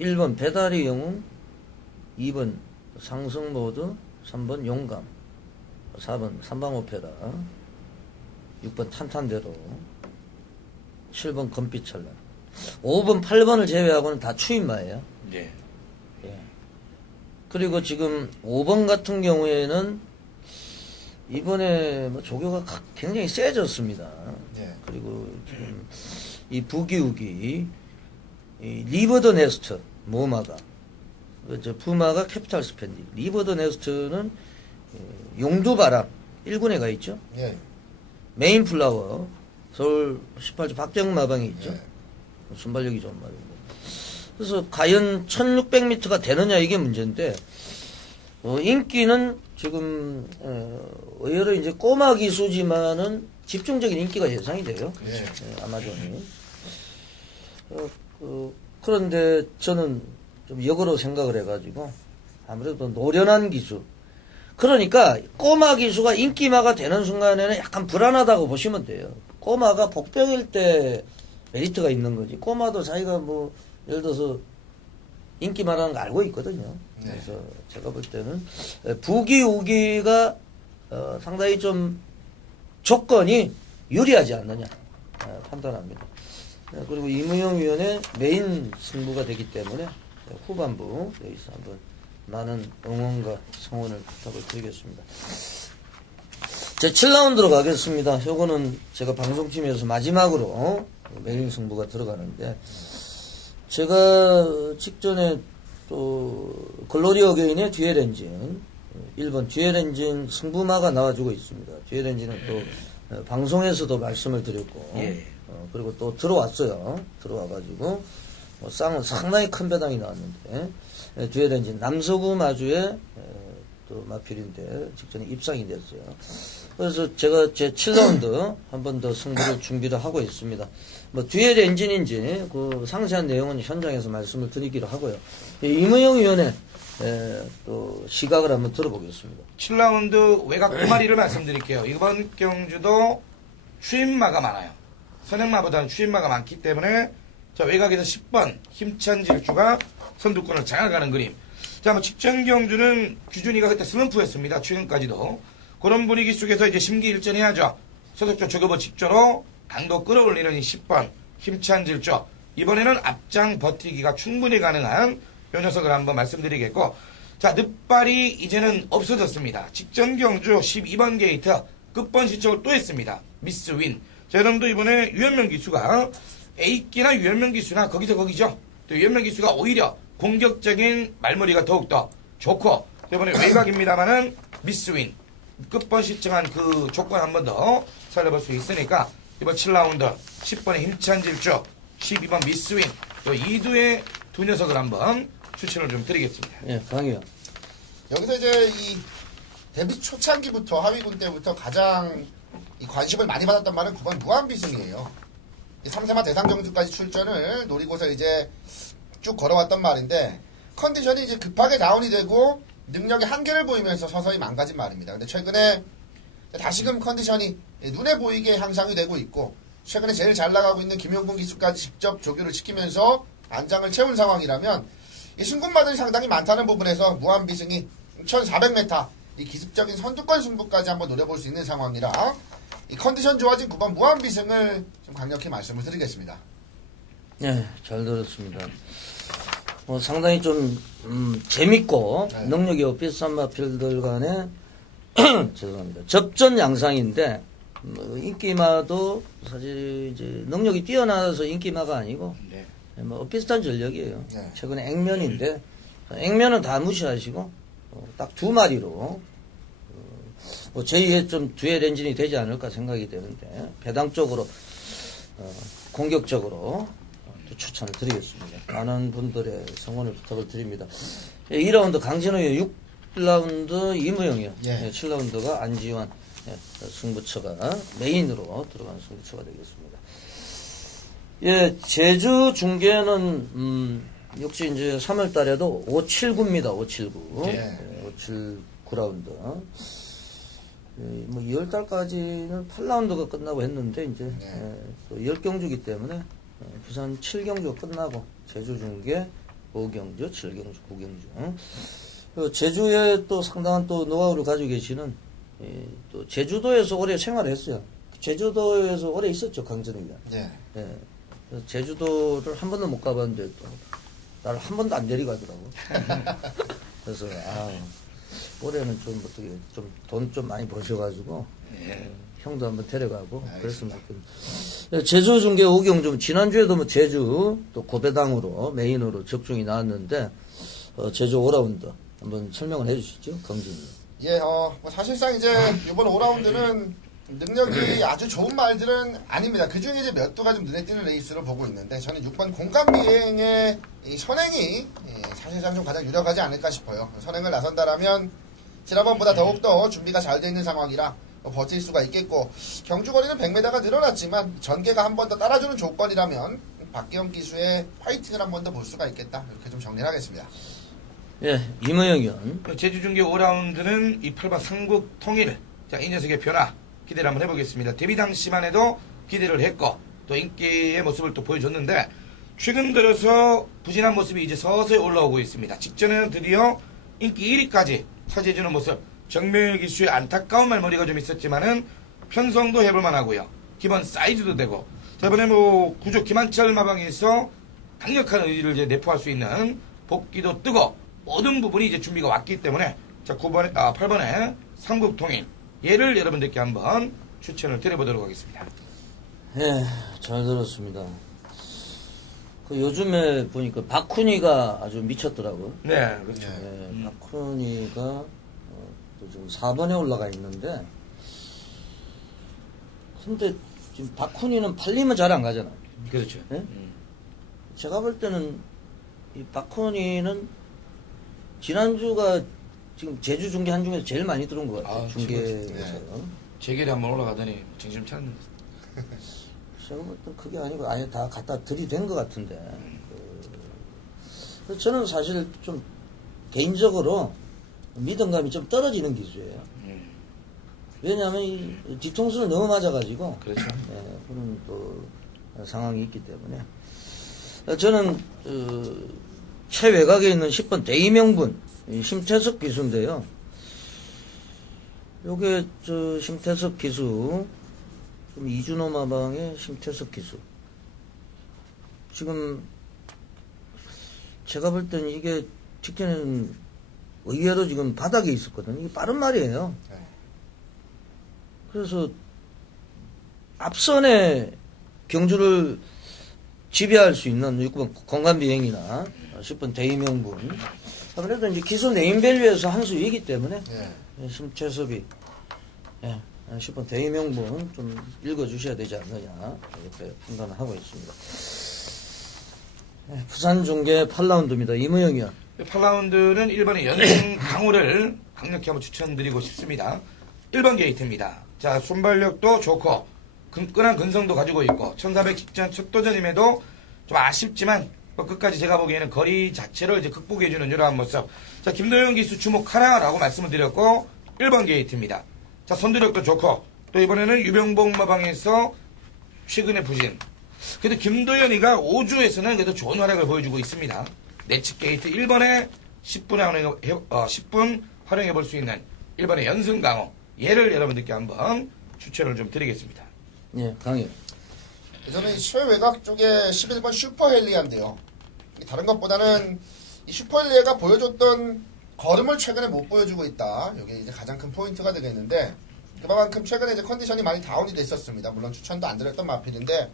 1번 배다리 영웅, 2번 상승모드, 3번 용감, 4번 삼방오페라, 6번 탄탄대로, 7번 검빛철라, 5번, 8번을 제외하고는 다 추임마예요. 네. 예. 그리고 지금 5번 같은 경우에는 이번에 뭐 조교가 굉장히 세졌습니다. 네. 그리고 지금 이 부기우기, 이 리버 더 네스트, 모마가, 저 부마가 캐피탈 스펜딩, 리버 더 네스트는 용두바람 1군에 가 있죠. 예. 메인 플라워, 서울 18조 박정훈 마방이 있죠. 예. 순발력이 좋은 말입니다. 그래서 과연 1600m가 되느냐 이게 문제인데, 인기는 지금 의외로 이제 꼬마 기수지만은 집중적인 인기가 예상이 돼요. 예. 아마존이. 그런데 저는 좀 역으로 생각을 해가지고 아무래도 노련한 기수. 그러니까 꼬마 기수가 인기마가 되는 순간에는 약간 불안하다고 보시면 돼요. 꼬마가 복병일 때 메리트가 있는 거지. 꼬마도 자기가 뭐 예를 들어서 인기마라는 거 알고 있거든요. 네. 그래서 제가 볼 때는 부기우기가 상당히 좀 조건이 유리하지 않느냐 판단합니다. 그리고 이무영 위원의 메인 승부가 되기 때문에 후반부 여기서 한번 많은 응원과 성원을 부탁을 드리겠습니다. 제 7라운드로 가겠습니다. 요거는 제가 방송팀에서 마지막으로 메인 승부가 들어가는데, 제가 직전에 또 글로리 어게인의 듀얼 엔진 1번 듀얼 엔진 승부마가 나와주고 있습니다. 듀얼 엔진은 또 방송에서도 말씀을 드렸고, 예. 그리고 또 들어왔어요. 들어와가지고 상당히 큰 배당이 나왔는데, 듀얼 엔진 남서구 마주에 또 마필인데 직전에 입상이 됐어요. 그래서 제가 제 7라운드 한 번 더 승부를 준비를 하고 있습니다. 뭐 듀얼 엔진인지 그 상세한 내용은 현장에서 말씀을 드리기로 하고요. 이무영 위원의 또 시각을 한번 들어보겠습니다. 7라운드 외곽 9마리를 말씀드릴게요. 이번 경주도 추임마가 많아요. 선행마보다는 추임마가 많기 때문에 자, 외곽에서 10번 힘찬 질주가 선두권을 장악하는 그림. 자, 뭐 직전 경주는 규준이가 그때 슬럼프였습니다. 최근까지도. 그런 분위기 속에서 이제 심기일전해야죠. 소속조 조교보 직조로 강도 끌어올리는 이 10번 힘찬 질주. 이번에는 앞장 버티기가 충분히 가능한 요 녀석을 한번 말씀드리겠고, 자, 늑발이 이제는 없어졌습니다. 직전 경주 12번 게이트 끝번 시청을 또 했습니다. 미스 윈. 자, 여러분도 이번에 유현명 기수가 A기나 유현명 기수나 거기서 거기죠. 또 유현명 기수가 오히려 공격적인 말머리가 더욱더 좋고, 이번에 외곽입니다만은 미스 윈. 끝번 시청한 그 조건 한 번 더 살려볼 수 있으니까 이번 7라운드 10번의 힘찬 질주, 12번 미스 윈, 또 2두의 두 녀석을 한번 추천을 좀 드리겠습니다. 예, 강의요. 여기서 이제 이 데뷔 초창기부터 하위군 때부터 가장 이 관심을 많이 받았던 말은 9번 무한비승이에요. 3세마 대상 경주까지 출전을 노리고서 이제 쭉 걸어왔던 말인데, 컨디션이 이제 급하게 다운이 되고 능력의 한계를 보이면서 서서히 망가진 말입니다. 근데 최근에 다시금 컨디션이 눈에 보이게 향상이 되고 있고, 최근에 제일 잘 나가고 있는 김용군 기수까지 직접 조교를 시키면서 안장을 채운 상황이라면 이 승군마들이 상당히 많다는 부분에서 무한비승이 1400m 이 기습적인 선두권 승부까지 한번 노려볼 수 있는 상황이라 이 컨디션 좋아진 9번 무한비승을 좀 강력히 말씀을 드리겠습니다. 네, 잘 들었습니다. 상당히 좀 재밌고 네. 능력이 비싼 마필들 간의 죄송합니다. 접전 양상인데, 인기마도 사실 이제 능력이 뛰어나서 인기마가 아니고 네. 뭐 비슷한 전력이에요. 네. 최근에 액면인데, 액면은 다 무시하시고 딱 두 마리로 뭐 제2의 좀 듀얼 엔진이 되지 않을까 생각이 되는데, 배당 쪽으로 공격적으로 추천을 드리겠습니다. 많은 분들의 성원을 부탁을 드립니다. 2라운드 강진호의 6라운드 이무영이요. 예. 7라운드가 안지환 승부처가 메인으로 들어가는 승부처가 되겠습니다. 예, 제주 중계는 역시 이제 3월 달에도 579입니다. 579. 네. 579라운드. 뭐 2월 달까지는 8라운드가 끝나고 했는데 이제 또 10경주기 때문에 부산 7경주 끝나고 제주 중계 5경주, 7경주, 9경주. 제주에 또 상당한 또 노하우를 가지고 계시는 또 제주도에서 오래 생활했어요. 제주도에서 오래 있었죠, 강전이가. 네. 예. 그래서 제주도를 한 번도 못 가봤는데 또 나를 한 번도 안 데려가더라고. 그래서 올해는 좀 어떻게 좀 돈 좀 많이 버셔가지고 형도 한번 데려가고 그랬으면 좋겠는데. 제주 중계 5경주 지난주에도 뭐 제주 또 고배당으로 메인으로 적중이 나왔는데 제주 5라운드 한번 설명을 해주시죠, 강진님. 예, 뭐 사실상 이제 이번 5라운드는 능력이 아주 좋은 말들은 아닙니다. 그 중에 이제 몇 두가 좀 눈에 띄는 레이스로 보고 있는데, 저는 6번 공간비행의 이 선행이 사실상 좀 가장 유력하지 않을까 싶어요. 선행을 나선다라면 지난번보다 더욱더 준비가 잘 돼 있는 상황이라 버틸 수가 있겠고, 경주거리는 100m가 늘어났지만 전개가 한 번 더 따라주는 조건이라면 박기영 기수의 파이팅을 한 번 더 볼 수가 있겠다. 이렇게 좀 정리를 하겠습니다. 예, 임의영 의원. 제주 중계 5라운드는 이 8번 삼국 통일. 자, 이 녀석의 변화 기대를 한번 해보겠습니다. 데뷔 당시만 해도 기대를 했고 또 인기의 모습을 또 보여줬는데, 최근 들어서 부진한 모습이 이제 서서히 올라오고 있습니다. 직전에는 드디어 인기 1위까지 차지해주는 모습. 정명일 기수의 안타까운 말머리가 좀 있었지만은 편성도 해볼만 하고요. 기본 사이즈도 되고. 자, 이번에 뭐 구조 김한철 마방에서 강력한 의지를 이제 내포할 수 있는 복귀도 뜨고 모든 부분이 이제 준비가 왔기 때문에, 자, 8번에 삼국통일. 얘를 여러분들께 한번 추천을 드려보도록 하겠습니다. 예, 잘 들었습니다. 요즘에 보니까 박훈이가 아주 미쳤더라고요. 네, 그렇죠. 예, 박훈이가 또 지금 4번에 올라가 있는데, 근데 지금 박훈이는 팔리면 잘 안 가잖아요. 그렇죠. 예? 제가 볼 때는 이 박훈이는 지난주가 지금 제주 중계 한 중에서 제일 많이 들어온 것 같아요. 중계에서. 제길에 한번 올라가더니 정신 차렸는데. 제가 볼 땐 그게 아니고 아예 다 갖다 들이댄 것 같은데. 그래서 저는 사실 좀 개인적으로 믿음감이 좀 떨어지는 기수예요. 왜냐하면 이 뒤통수를 너무 맞아가지고. 그렇죠. 그런 또 상황이 있기 때문에. 저는 최외곽에 있는 10번 대이명분 심태석 기수인데요. 요게 심태석 기수, 이준호 마방의 심태석 기수. 지금 제가 볼 때는 이게 직전에는 의외로 지금 바닥에 있었거든요. 이게 빠른 말이에요. 그래서 앞선에 경주를 지배할 수 있는 6번 건강비행이나 10번 대이명분. 아무래도 이제 기수 네임밸류에서 한 수 위기 때문에 심채섭이 10번 대이명분 좀 읽어주셔야 되지 않느냐 이렇게 판단을 하고 있습니다. 부산 중계 8라운드입니다. 임의영 의원. 8라운드는 1번의 연승 강호를 강력히 한번 추천드리고 싶습니다. 1번 게이트입니다. 자, 순발력도 좋고 끈끈한 근성도 가지고 있고 1400 직전 첫 도전임에도 좀 아쉽지만 끝까지 제가 보기에는 거리 자체를 이제 극복해주는 이러한 모습. 자, 김도영 기수 주목하라라고 말씀을 드렸고 1번 게이트입니다. 자, 선두력도 좋고 또 이번에는 유병봉 마방에서 최근의 부진. 그래도 김도현이가 5주에서는 그래도 좋은 활약을 보여주고 있습니다. 내측 게이트 1번에 10분 활용해 볼 수 있는 1번의 연승 강호. 얘를 여러분들께 한번 추천을 좀 드리겠습니다. 예, 강의. 저는 이 최외곽 쪽에 11번 슈퍼헬리아인데요. 다른 것보다는 이 슈퍼헬리아가 보여줬던 걸음을 최근에 못 보여주고 있다. 이게 이제 가장 큰 포인트가 되겠는데, 그만큼 최근에 이제 컨디션이 많이 다운이 됐었습니다. 물론 추천도 안 드렸던 마필인데,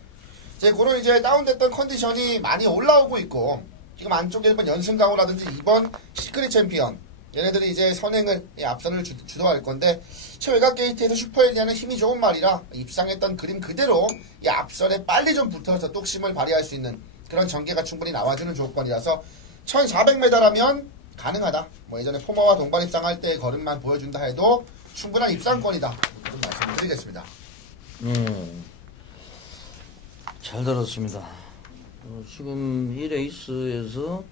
이제 그런 이제 다운됐던 컨디션이 많이 올라오고 있고, 지금 안쪽에 1번 연승강호라든지 2번 시크릿 챔피언, 얘네들이 이제 선행을, 앞선을 주도할 건데, 최외곽 게이트에서 슈퍼헬리아는 힘이 좋은 말이라 입상했던 그림 그대로 이 앞선에 빨리 좀 붙어서 뚝심을 발휘할 수 있는 그런 전개가 충분히 나와주는 조건이라서 1400m라면 가능하다. 뭐 예전에 포마와 동반 입상할 때의 걸음만 보여준다 해도 충분한 입상권이다. 이렇게 좀 말씀드리겠습니다. 잘 들었습니다. 지금 이 레이스에서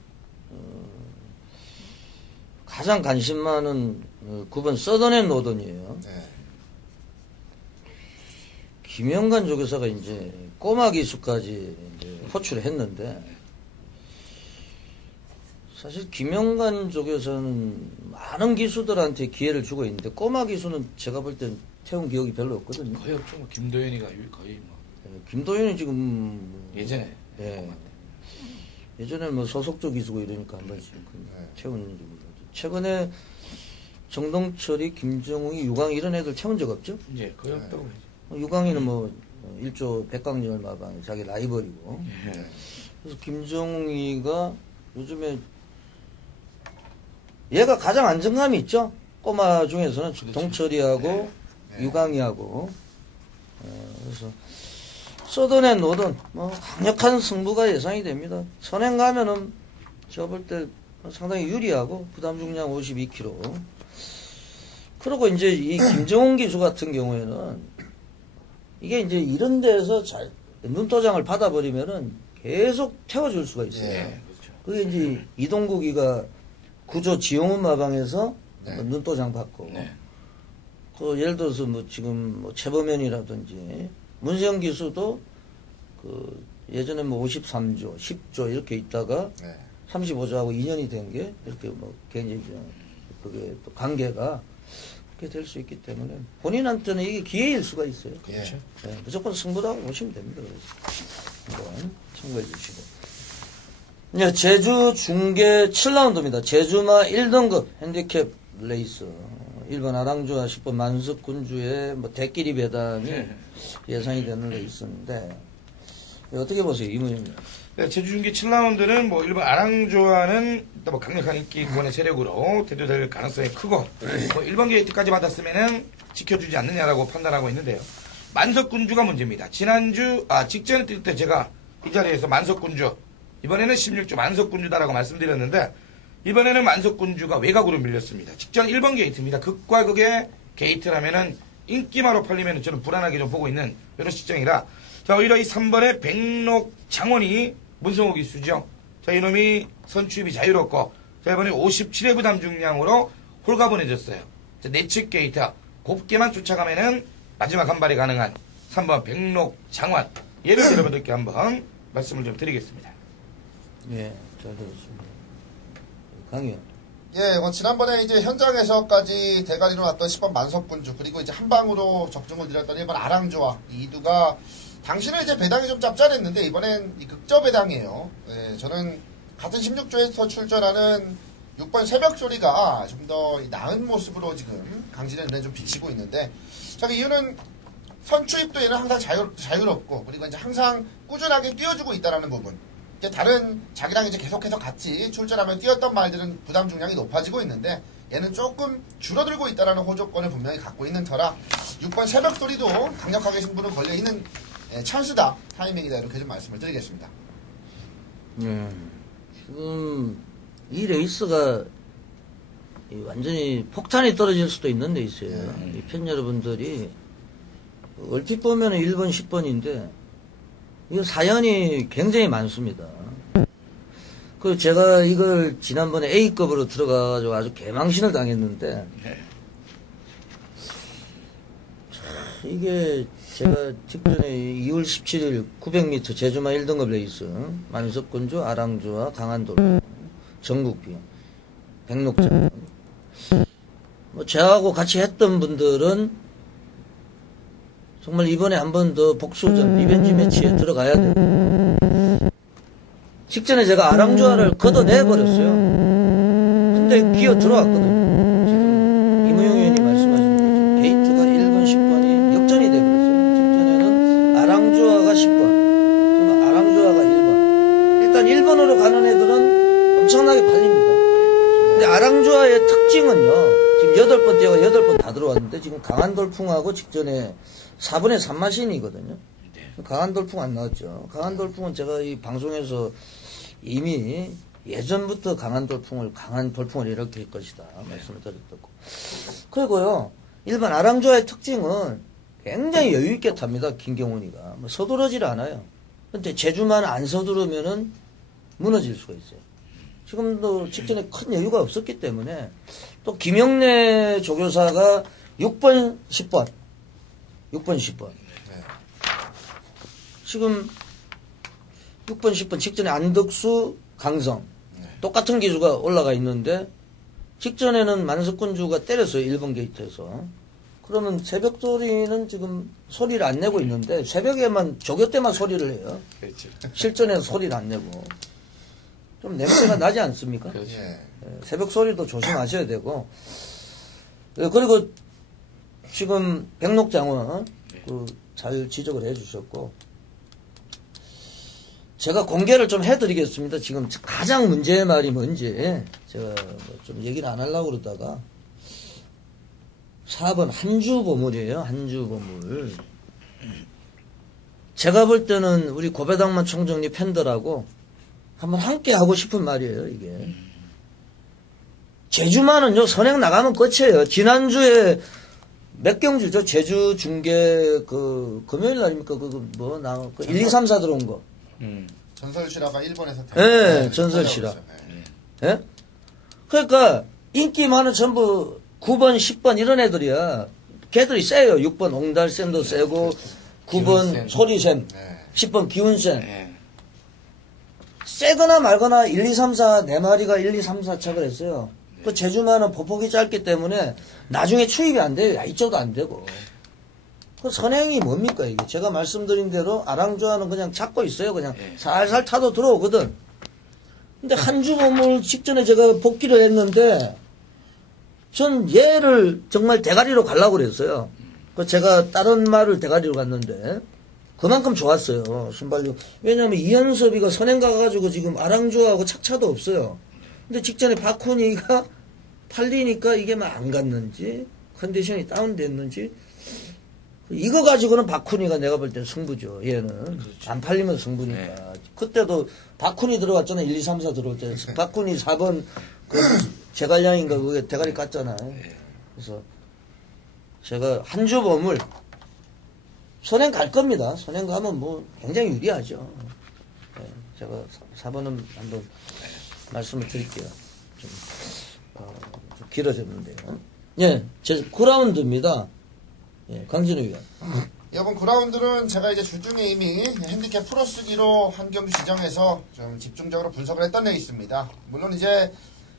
가장 관심 많은 9번 서던앤 노던이에요. 네. 김영관 조교사가 이제 꼬마 기수까지 이제 호출을 했는데, 사실 김영관 조교사는 많은 기수들한테 기회를 주고 있는데, 꼬마 기수는 제가 볼 땐 태운 기억이 별로 없거든요. 거의 없죠. 뭐 김도현이가 거의 뭐. 김도현이 지금 예전에. 예. 예전에 뭐 소속조 기수고 이러니까 한 번씩 네. 태우는지 몰라도. 최근에 정동철이, 김정웅이, 유광 이런 애들 태운 적 없죠? 이제 거의 없다고 해야죠. 유광이는 뭐 1조 백광열 마방 자기 라이벌이고. 예. 그래서 김정웅이가 요즘에 얘가 가장 안정감이 있죠? 꼬마 중에서는 동철이하고 유광이하고. 그래서 서던앤 노던 뭐 강력한 승부가 예상이 됩니다. 선행 가면은 제가 볼 때 상당히 유리하고 부담 중량 52kg. 그리고 이제 이 김정훈 기수 같은 경우에는 이게 이제 이런 데서 잘 눈도장을 받아버리면은 계속 태워줄 수가 있어요. 네, 그렇죠. 그게 이제 이동국이가 구조 지용훈 마방에서 네. 눈도장 받고, 네. 그 예를 들어서 뭐 지금 뭐 최범현이라든지 문세영 기수도 그 예전에 뭐 53조, 10조 이렇게 있다가 네. 35조하고 2년이 된 게 이렇게 뭐 굉장히 그게 또 관계가 그렇게 될 수 있기 때문에 본인한테는 이게 기회일 수가 있어요. 그렇죠. 네, 무조건 승부라고 보시면 됩니다. 그래서 한번 참고해 주시고. 이제 제주 중계 7라운드입니다. 제주마 1등급 핸디캡 레이스. 1번 아랑주와 10번 만석군주의 뭐 대끼리 배당이 예상이 되는 레이스인데 어떻게 보세요, 이문영님? 네, 제주 중계 7라운드는 뭐 일본 아랑조와는 일단 뭐 강력한 인기권의 세력으로 대두될 가능성이 크고 뭐 1번 게이트까지 받았으면은 지켜주지 않느냐라고 판단하고 있는데요. 만석군주가 문제입니다. 직전에 뛸 때 제가 이 자리에서 만석군주 이번에는 16조 만석군주다라고 말씀드렸는데 이번에는 만석군주가 외곽으로 밀렸습니다. 직전 1번 게이트입니다. 극과 극의 게이트라면은 인기마로 팔리면 저는 불안하게 좀 보고 있는 이런 시점이라 자, 오히려 이 3번의 백록 장원이 문성호 기수죠. 자, 이놈이 선취입이 자유롭고 자, 이번에 57회 부담 중량으로 홀가분해졌어요. 자, 내측 게이트 곱게만 쫓아가면은 마지막 한 발이 가능한 3번 백록 장원 예를 여러분들께 한번 말씀을 좀 드리겠습니다. 예, 잘 들었습니다. 강의요. 예, 뭐 지난번에 이제 현장에서까지 대가리로 났던 10번 만석군주 그리고 이제 한 방으로 적중을 드렸던 1번 아랑조와 이두가 당신은 이제 배당이 좀 짭짤했는데 이번엔 이 극저 배당이에요. 예, 저는 같은 16조에서 출전하는 6번 새벽소리가 좀 더 나은 모습으로 지금 강진의 눈에 좀 비치고 있는데 자, 그 이유는 선추입도 얘는 항상 자유롭고 그리고 이제 항상 꾸준하게 띄워주고 있다는 부분. 이제 다른 자기랑 이제 계속해서 같이 출전하면 뛰었던 말들은 부담 중량이 높아지고 있는데 얘는 조금 줄어들고 있다는 호조건을 분명히 갖고 있는 터라 6번 새벽소리도 강력하게 승부를 걸려있는 찬스다, 타이밍이다 이렇게 좀 말씀을 드리겠습니다. 지금 이 레이스가 완전히 폭탄이 떨어질 수도 있는 레이스예요. 이 팬 여러분들이 얼핏 보면 1번, 10번인데 이 사연이 굉장히 많습니다. 그 제가 이걸 지난번에 A급으로 들어가가지고 아주 개망신을 당했는데 이게 제가 직전에 2월 17일 900m 제주마 1등급 레이스 만석군주, 아랑주와 강한돌 전국비 백록장 뭐 저하고 같이 했던 분들은 정말 이번에 한 번 더 복수전 리벤지 매치에 들어가야 돼요. 직전에 제가 아랑주아를 걷어내버렸어요. 근데 기어 들어왔거든요. 지금 이무영 의원이 말씀하신 거죠. 게이트가 1번, 10번이 역전이 돼버렸어요. 직전에는 아랑주아가 10번, 지금 아랑주아가 1번. 일단 1번으로 가는 애들은 엄청나게 팔립니다. 근데 아랑주아의 특징은요, 지금 8번 뛰어가 8번 다 들어왔는데 지금 강한돌풍하고 직전에 4분의 3마신이거든요. 강한돌풍 안 나왔죠. 강한돌풍은 제가 이 방송에서 이미 예전부터 강한 돌풍을 일으킬 것이다 말씀을 드렸고, 그리고요 일반 아랑조의 특징은 굉장히 여유있게 탑니다. 김경훈이가 뭐 서두르질 않아요. 근데 제주만 안 서두르면은 무너질 수가 있어요. 지금도 직전에 큰 여유가 없었기 때문에 또 김영래 조교사가 6번, 10번. 6번, 10번. 지금 6번, 10번 직전에 안덕수, 강성. 똑같은 기수가 올라가 있는데 직전에는 만석군주가 때렸어요. 1번 게이트에서. 그러면 새벽 소리는 지금 소리를 안 내고 있는데 새벽에만 조교 때만 소리를 해요. 그렇죠. 실전에는 소리를 안 내고. 좀 냄새가 나지 않습니까? 그렇죠. 새벽 소리도 조심하셔야 되고. 그리고 지금 백록장은 잘 지적을 해 주셨고 제가 공개를 좀 해드리겠습니다. 지금 가장 문제의 말이 뭔지 제가 좀 얘기를 안 하려고 그러다가 4번 한주보물이에요. 한주보물. 제가 볼 때는 우리 고배당만 총정리 팬들하고 한번 함께 하고 싶은 말이에요. 이게 제주만은요 선행 나가면 끝이에요. 지난주에 몇 경주죠? 제주 중계 금요일 날입니까? 그 1, 2, 3, 4 들어온 거. 전설시라가 일본에서 네, 전설시라. 예? 그러니까 인기 많은 전부 9번, 10번 이런 애들이야. 걔들이 세요. 6번 옹달샘도 세고 9번 기운샘. 소리샘, 네. 10번 기운샘. 네. 세거나 말거나 1, 2, 3, 4 네 마리가 1, 2, 3, 4 착을 했어요. 그 제주만은 보폭이 짧기 때문에 나중에 추입이 안 돼요. 야이쪽도 안 되고. 그 선행이 뭡니까 이게? 제가 말씀드린 대로 아랑조아는 그냥 잡고 있어요. 그냥 살살 타도 들어오거든. 근데 한주보물 직전에 제가 복귀를 했는데 전 얘를 정말 대가리로 가려고 그랬어요. 그 제가 다른 말을 대가리로 갔는데 그만큼 좋았어요. 순발력. 왜냐면 이현섭이가 선행 가가지고 지금 아랑조아하고 착차도 없어요. 근데 직전에 박훈이가 팔리니까 이게 막 안 갔는지 컨디션이 다운됐는지 이거 가지고는 박훈이가 내가 볼 때 승부죠. 얘는 그렇죠. 안 팔리면 승부니까. 네. 그때도 박훈이 들어갔잖아. 1, 2, 3, 4 들어올 때 박훈이 4번 그 제갈량인가 그게 대가리 깠잖아요. 그래서 제가 한주범을 선행 갈 겁니다. 선행 가면 뭐 굉장히 유리하죠. 네, 제가 4번은 한번 말씀을 드릴게요. 좀 길어졌는데요. 예, 제 9라운드입니다. 예, 강진우 위원. 이번 9라운드는 제가 이제 주중에 이미 핸디캡 풀어쓰기로 한 경기 지정해서 좀 집중적으로 분석을 했던 데 있습니다. 물론 이제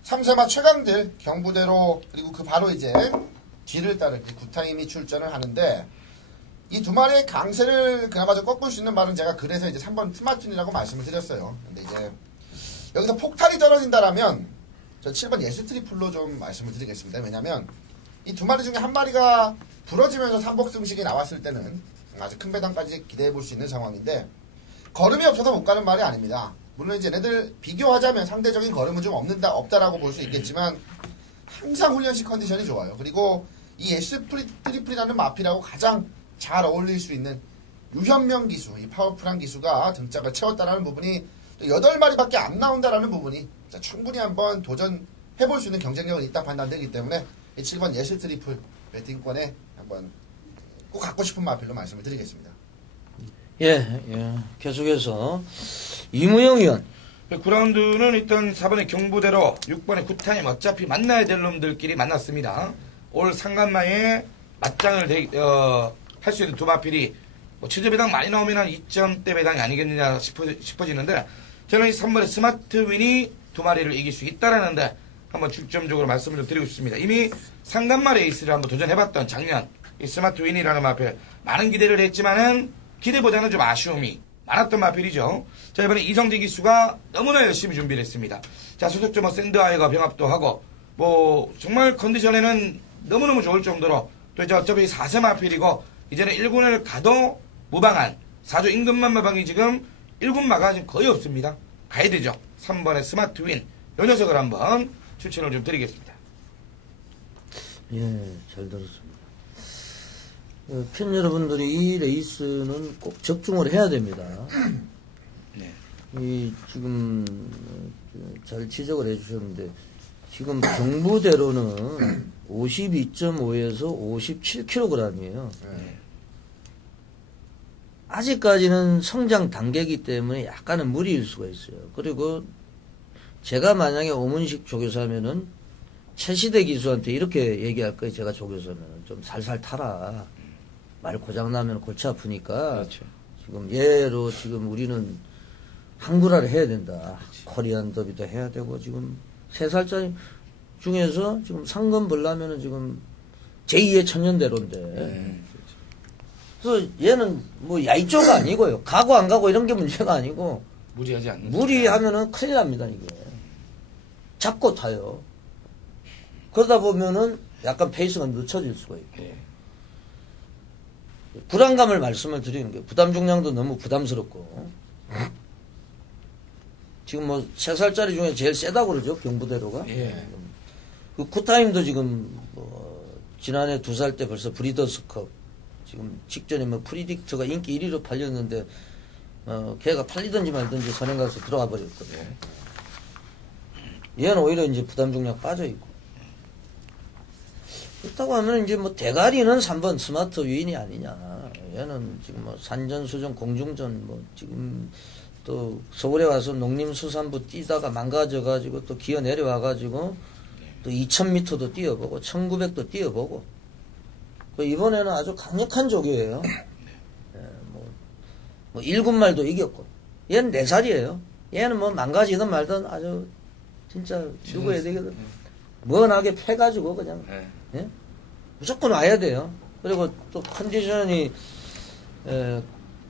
3세마 최강들 경부대로 그리고 그 바로 이제 뒤를 따른 구타임이 출전을 하는데 이 두 마리의 강세를 그나마 좀 꺾을 수 있는 말은 제가 그래서 이제 3번 스마튼이라고 말씀을 드렸어요. 근데 이제 여기서 폭탄이 떨어진다라면 저 7번 예스트리플로 좀 말씀을 드리겠습니다. 왜냐면 이 두 마리 중에 한 마리가 부러지면서 삼복승식이 나왔을 때는 아주 큰 배당까지 기대해 볼 수 있는 상황인데 걸음이 없어서 못 가는 말이 아닙니다. 물론 이제 얘네들 비교하자면 상대적인 걸음은 좀 없다라고 볼 수 있겠지만 항상 훈련식 컨디션이 좋아요. 그리고 이 예스트리플이라는 마필하고 가장 잘 어울릴 수 있는 유현명 기수, 이 파워풀한 기수가 등짝을 채웠다는 부분이 또 8마리밖에 안 나온다라는 부분이 충분히 한번 도전해볼 수 있는 경쟁력은 있다 판단되기 때문에 이 7번 예스 트리플 배팅권에 한번 꼭 갖고 싶은 마필로 말씀을 드리겠습니다. 예, 계속해서 이무영 의원. 9라운드는 일단 4번의 경부대로 6번의 굿타임 어차피 만나야 될 놈들끼리 만났습니다. 올 상간마에 맞짱을 할 수 있는 두 마필이 뭐 최저 배당 많이 나오면 한 2점대 배당이 아니겠느냐 싶어지는데 저는 이 3번의 스마트 윈이 두 마리를 이길 수 있다라는데 한번 중점적으로 말씀을 좀 드리고 싶습니다. 이미 상간마 레이스를 한번 도전해봤던 작년 이 스마트 윈이라는 마필 많은 기대를 했지만은 기대보다는 좀 아쉬움이 많았던 마필이죠. 자, 이번에 이성재 기수가 너무나 열심히 준비를 했습니다. 자, 소속점 뭐 샌드아이가 병합도 하고 뭐 정말 컨디션에는 너무너무 좋을 정도로 또 이제 어차피 4세 마필이고 이제는 1군을 가도 무방한 4조 임금만 마방이 지금 1군마가 지금 거의 없습니다. 가야 되죠. 3번의 스마트 윈. 이 녀석을 한번 추천을 좀 드리겠습니다. 예, 잘 들었습니다. 팬 여러분들이 이 레이스는 꼭 적중을 해야 됩니다. 네. 이 지금 잘 지적을 해주셨는데 지금 경부대로는 52.5에서 57kg이에요. 아직까지는 성장 단계이기 때문에 약간은 무리일 수가 있어요. 그리고 제가 만약에 오문식 조교사면은 최시대 기수한테 이렇게 얘기할 거예요. 제가 조교사면은 좀 살살 타라. 말 고장나면 골치 아프니까. 그렇죠. 지금 예로 지금 우리는 한글화를 해야 된다. 코리안 더비도 해야 되고 지금 3살짜리 중에서 지금 상금 벌려면은 지금 제2의 천년대로인데. 그래서 얘는 뭐 야이조가 아니고요. 가고 안 가고 이런 게 문제가 아니고 무리하지 않는. 무리하면은 큰일 납니다, 이게. 잡고 타요. 그러다 보면은 약간 페이스가 늦춰질 수가 있고. 불안감을 말씀을 드리는 게 부담 중량도 너무 부담스럽고. 지금 뭐 3살짜리 중에 제일 세다고 그러죠, 경부대로가. 예. 그 쿠타임도 지금 뭐 지난해 2살 때 벌써 브리더스컵 지금 직전에 뭐 프리딕트가 인기 1위로 팔렸는데 걔가 팔리든지 말든지 선행 가서 들어가 버렸거든요. 얘는 오히려 이제 부담 중량 빠져 있고. 그렇다고 하면 이제 뭐 대가리는 3번 스마트 위인이 아니냐. 얘는 지금 뭐 산전수전 공중전 뭐 지금 또 서울에 와서 농림수산부 뛰다가 망가져가지고 또 기어 내려와가지고 또 2000m도 뛰어보고 1900도 뛰어보고 이번에는 아주 강력한 조교예요. 예, 뭐 1군말도 이겼고 얘는 4살이에요. 얘는 뭐 망가지든 말든 아주 진짜 누구 해야 되거든. 먼하게 패가지고 그냥 예? 무조건 와야 돼요. 그리고 또 컨디션이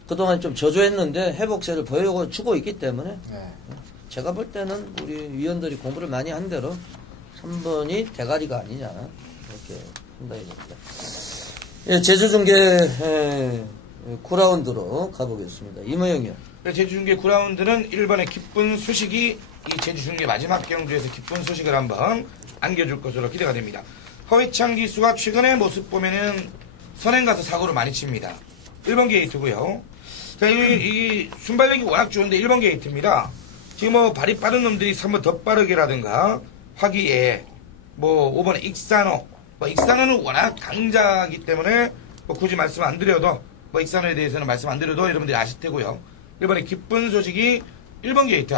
그동안 좀 저조했는데 회복세를 보여주고 있기 때문에 제가 볼 때는 우리 위원들이 공부를 많이 한 대로 3번이 대가리가 아니냐 이렇게 생각이 됩니다. 예, 제주중계 9라운드로 가보겠습니다. 이모영이요. 제주중계 9라운드는 1번의 기쁜 소식이 이 제주중계 마지막 경주에서 기쁜 소식을 한번 안겨줄 것으로 기대가 됩니다. 허회창 기수가 최근의 모습 보면은 선행 가서 사고를 많이 칩니다. 1번 게이트고요. 자, 이 순발력이 워낙 좋은데 1번 게이트입니다. 지금 뭐 발이 빠른 놈들이 3번 더 빠르게라든가 화기애, 뭐 5번에 익산호, 뭐 익산호는 워낙 강자이기 때문에 뭐 굳이 말씀 안 드려도 뭐 익산호에 대해서는 말씀 안 드려도 여러분들이 아실 테고요. 1번에 기쁜 소식이 1번 게이트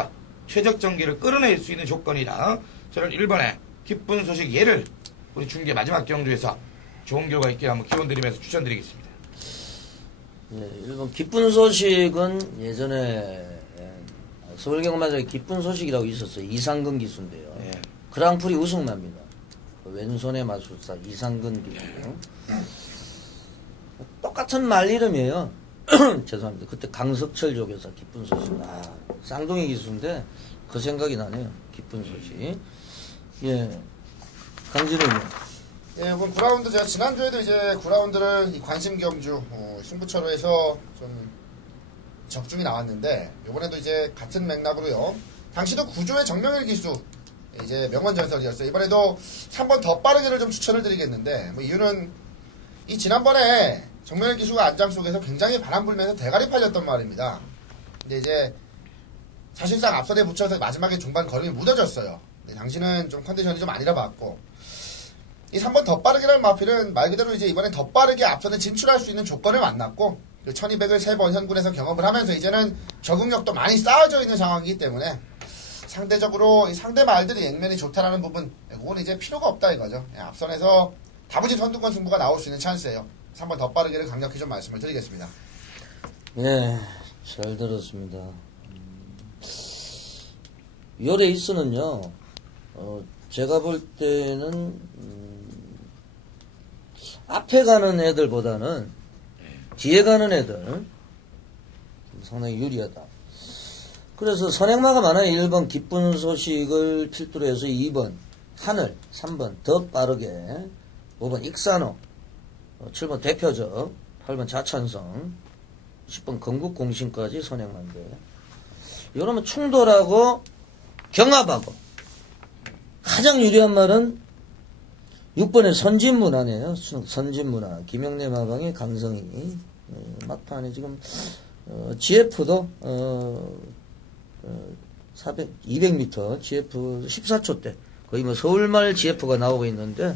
최적 전기를 끌어낼 수 있는 조건이라 저는 1번에 기쁜 소식 얘를 우리 중계 마지막 경주에서 좋은 결과 있게 한번 기원 드리면서 추천드리겠습니다. 네, 1번 기쁜 소식은 예전에 서울경마장에 기쁜 소식이라고 있었어요. 이상근 기수인데요. 예. 그랑프리 우승납니다. 그 왼손의 마술사 이상근 기수. 똑같은 말 이름이에요. 죄송합니다. 그때 강석철 조교사 기쁜 소식. 쌍둥이 기수인데 그 생각이 나네요. 기쁜 소식. 예. 강진우님. 예, 이번 9라운드 제가 지난주에도 이제 9라운드를 이 관심 경주 승부처로 해서 좀 적중이 나왔는데 이번에도 이제 같은 맥락으로요. 당시도 구조의 정명일 기수 이제 명언 전설이었어요. 이번에도 3번 더 빠르게를 좀 추천을 드리겠는데 뭐 이유는 이 지난번에 정명일 기수가 안장 속에서 굉장히 바람 불면서 대가리 팔렸던 말입니다. 근데 이제 사실상 앞선에 붙여서 마지막에 중반 걸음이 무뎌졌어요. 당시는 좀 컨디션이 좀 아니라 봤고 이 3번 더 빠르게라는 마필은 말 그대로 이제 이번엔 더 빠르게 앞선에 진출할 수 있는 조건을 만났고 1200을 3번 현군에서 경험을 하면서 이제는 적응력도 많이 쌓여져 있는 상황이기 때문에 상대적으로 이 상대 말들이 액면이 좋다라는 부분 그건 이제 필요가 없다 이거죠. 앞선에서 다부진 선두권 승부가 나올 수 있는 찬스예요. 3번 더 빠르게를 강력히 좀 말씀을 드리겠습니다. 예, 잘 들었습니다. 요 레이스는요, 제가 볼 때는, 앞에 가는 애들보다는 뒤에 가는 애들, 상당히 유리하다. 그래서 선행마가 많아요. 1번 기쁜 소식을 필두로 해서 2번 하늘, 3번 더 빠르게, 5번 익산호, 7번 대표적, 8번 자찬성, 10번 건국공신까지 선행마인데, 이러면 충돌하고 경합하고 가장 유리한 말은 6번의 선진문화네요. 선진문화. 김영래 마방의 강성희. 막판에 지금 GF도 200m GF 14초 대 거의 뭐 서울말 GF가 나오고 있는데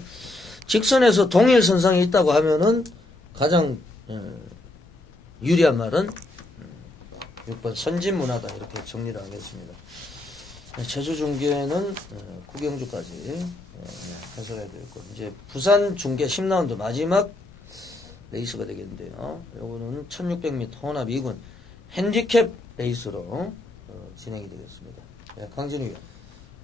직선에서 동일선상에 있다고 하면은 가장 유리한 말은 6번 선진문화다 이렇게 정리를 하겠습니다. 제주 중계는 구경주까지 해설해야 되겠고 이제 부산 중계 10라운드 마지막 레이스가 되겠는데요. 요거는 1600m 혼합 2군 핸디캡 레이스로 진행이 되겠습니다. 강진우 위원.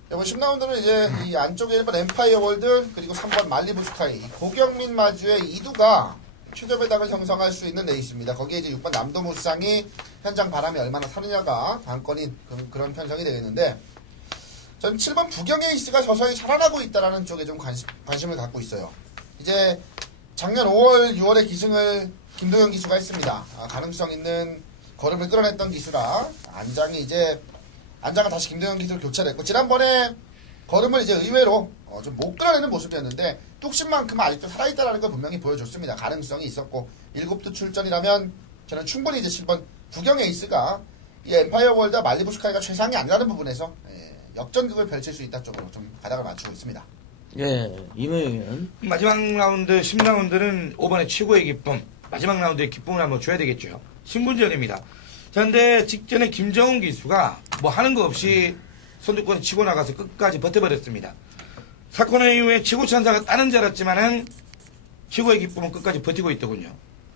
이번 10라운드는 이제 이 안쪽에 1번 엠파이어 월드 그리고 3번 말리부 스카이 고경민 마주의 이두가 최저배당을 형성할 수 있는 레이스입니다. 거기에 이제 6번 남도무쌍이 현장 바람이 얼마나 타느냐가 관건인 그런 편성이 되겠는데 전 7번 부경에이스가 서서히 살아나고 있다는 쪽에 좀 관심을 갖고 있어요. 이제 작년 5월, 6월에 기승을 김도현 기수가 했습니다. 가능성 있는 걸음을 끌어냈던 기수라 안장은 다시 김도현 기수를 교체를 했고 지난번에 걸음을 이제 의외로 좀 못 끌어내는 모습이었는데 뚝심만큼은 아직도 살아있다는 걸 분명히 보여줬습니다. 가능성이 있었고 7두 출전이라면 저는 충분히 이제 7번 부경에이스가 이 엠파이어 월드와 말리부 스카이가 최상이 아니라는 부분에서 역전극을 펼칠 수 있다 쪽으로 좀 가닥을 맞추고 있습니다. 예, 이모영은 마지막 라운드 10라운드는 5번의 최고의 기쁨 마지막 라운드의 기쁨을 한번 줘야 되겠죠. 신분전입니다. 자, 근데 직전에 김정훈 기수가 뭐 하는 거 없이 선두권에 치고 나가서 끝까지 버텨버렸습니다. 사건 이후에 최고 찬사가 따는 줄 알았지만은 최고의 기쁨은 끝까지 버티고 있더군요.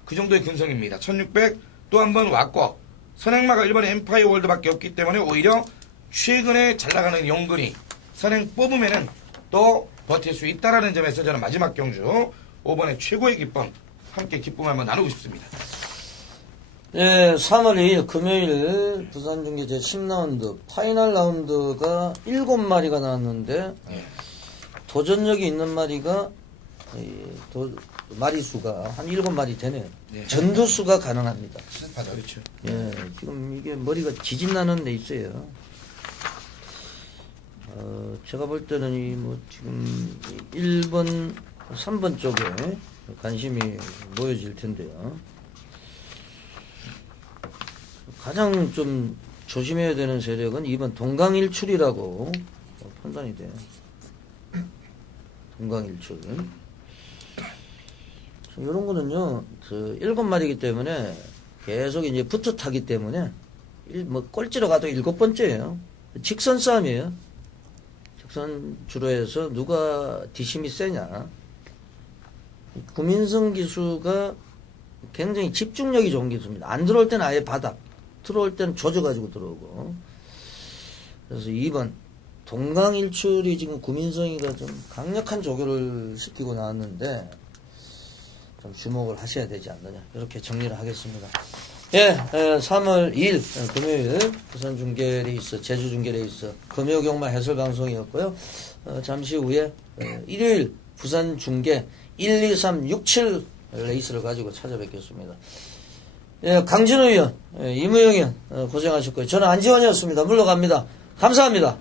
그 정도의 근성입니다. 1600 또 한 번 왔고 선행마가 1번의 엠파이어 월드밖에 없기 때문에 오히려 최근에 잘 나가는 용근이 선행 뽑으면은 또 버틸 수 있다라는 점에서 저는 마지막 경주 5번의 최고의 기쁨 함께 기쁨을 한번 나누고 싶습니다. 예, 3월 2일 금요일 부산중계 제10라운드 파이널 라운드가 7마리가 나왔는데 도전력이 있는 마리가 마리수가 한 7마리 되네요. 네. 전두수가 가능합니다. 그렇죠. 예, 지금 이게 머리가 지진나는 데 있어요. 제가 볼 때는 지금 1번, 3번 쪽에 관심이 모여질 텐데요. 가장 좀 조심해야 되는 세력은 2번 동강일출이라고 판단이 돼요. 동강일출. 이런 거는요, 7마리이기 때문에 계속 이제 붙어 타기 때문에, 꼴찌로 가도 7번째예요. 직선 싸움이에요. 직선 주로 해서 누가 뒷심이 세냐. 구민성 기수가 굉장히 집중력이 좋은 기수입니다. 안 들어올 때는 아예 바닥, 들어올 때는 조져가지고 들어오고. 그래서 2번 동강일출이 지금 구민성이가 좀 강력한 조교를 시키고 나왔는데 좀 주목을 하셔야 되지 않느냐 이렇게 정리를 하겠습니다. 예, 3월 2일 금요일 부산 중계 레이스, 제주 중계 레이스 금요경마 해설 방송이었고요. 잠시 후에 일요일 부산 중계 1, 2, 3, 6, 7 레이스를 가지고 찾아뵙겠습니다. 예, 강진우 위원, 이무영 위원 고생하셨고요. 저는 안지원이었습니다. 물러갑니다. 감사합니다.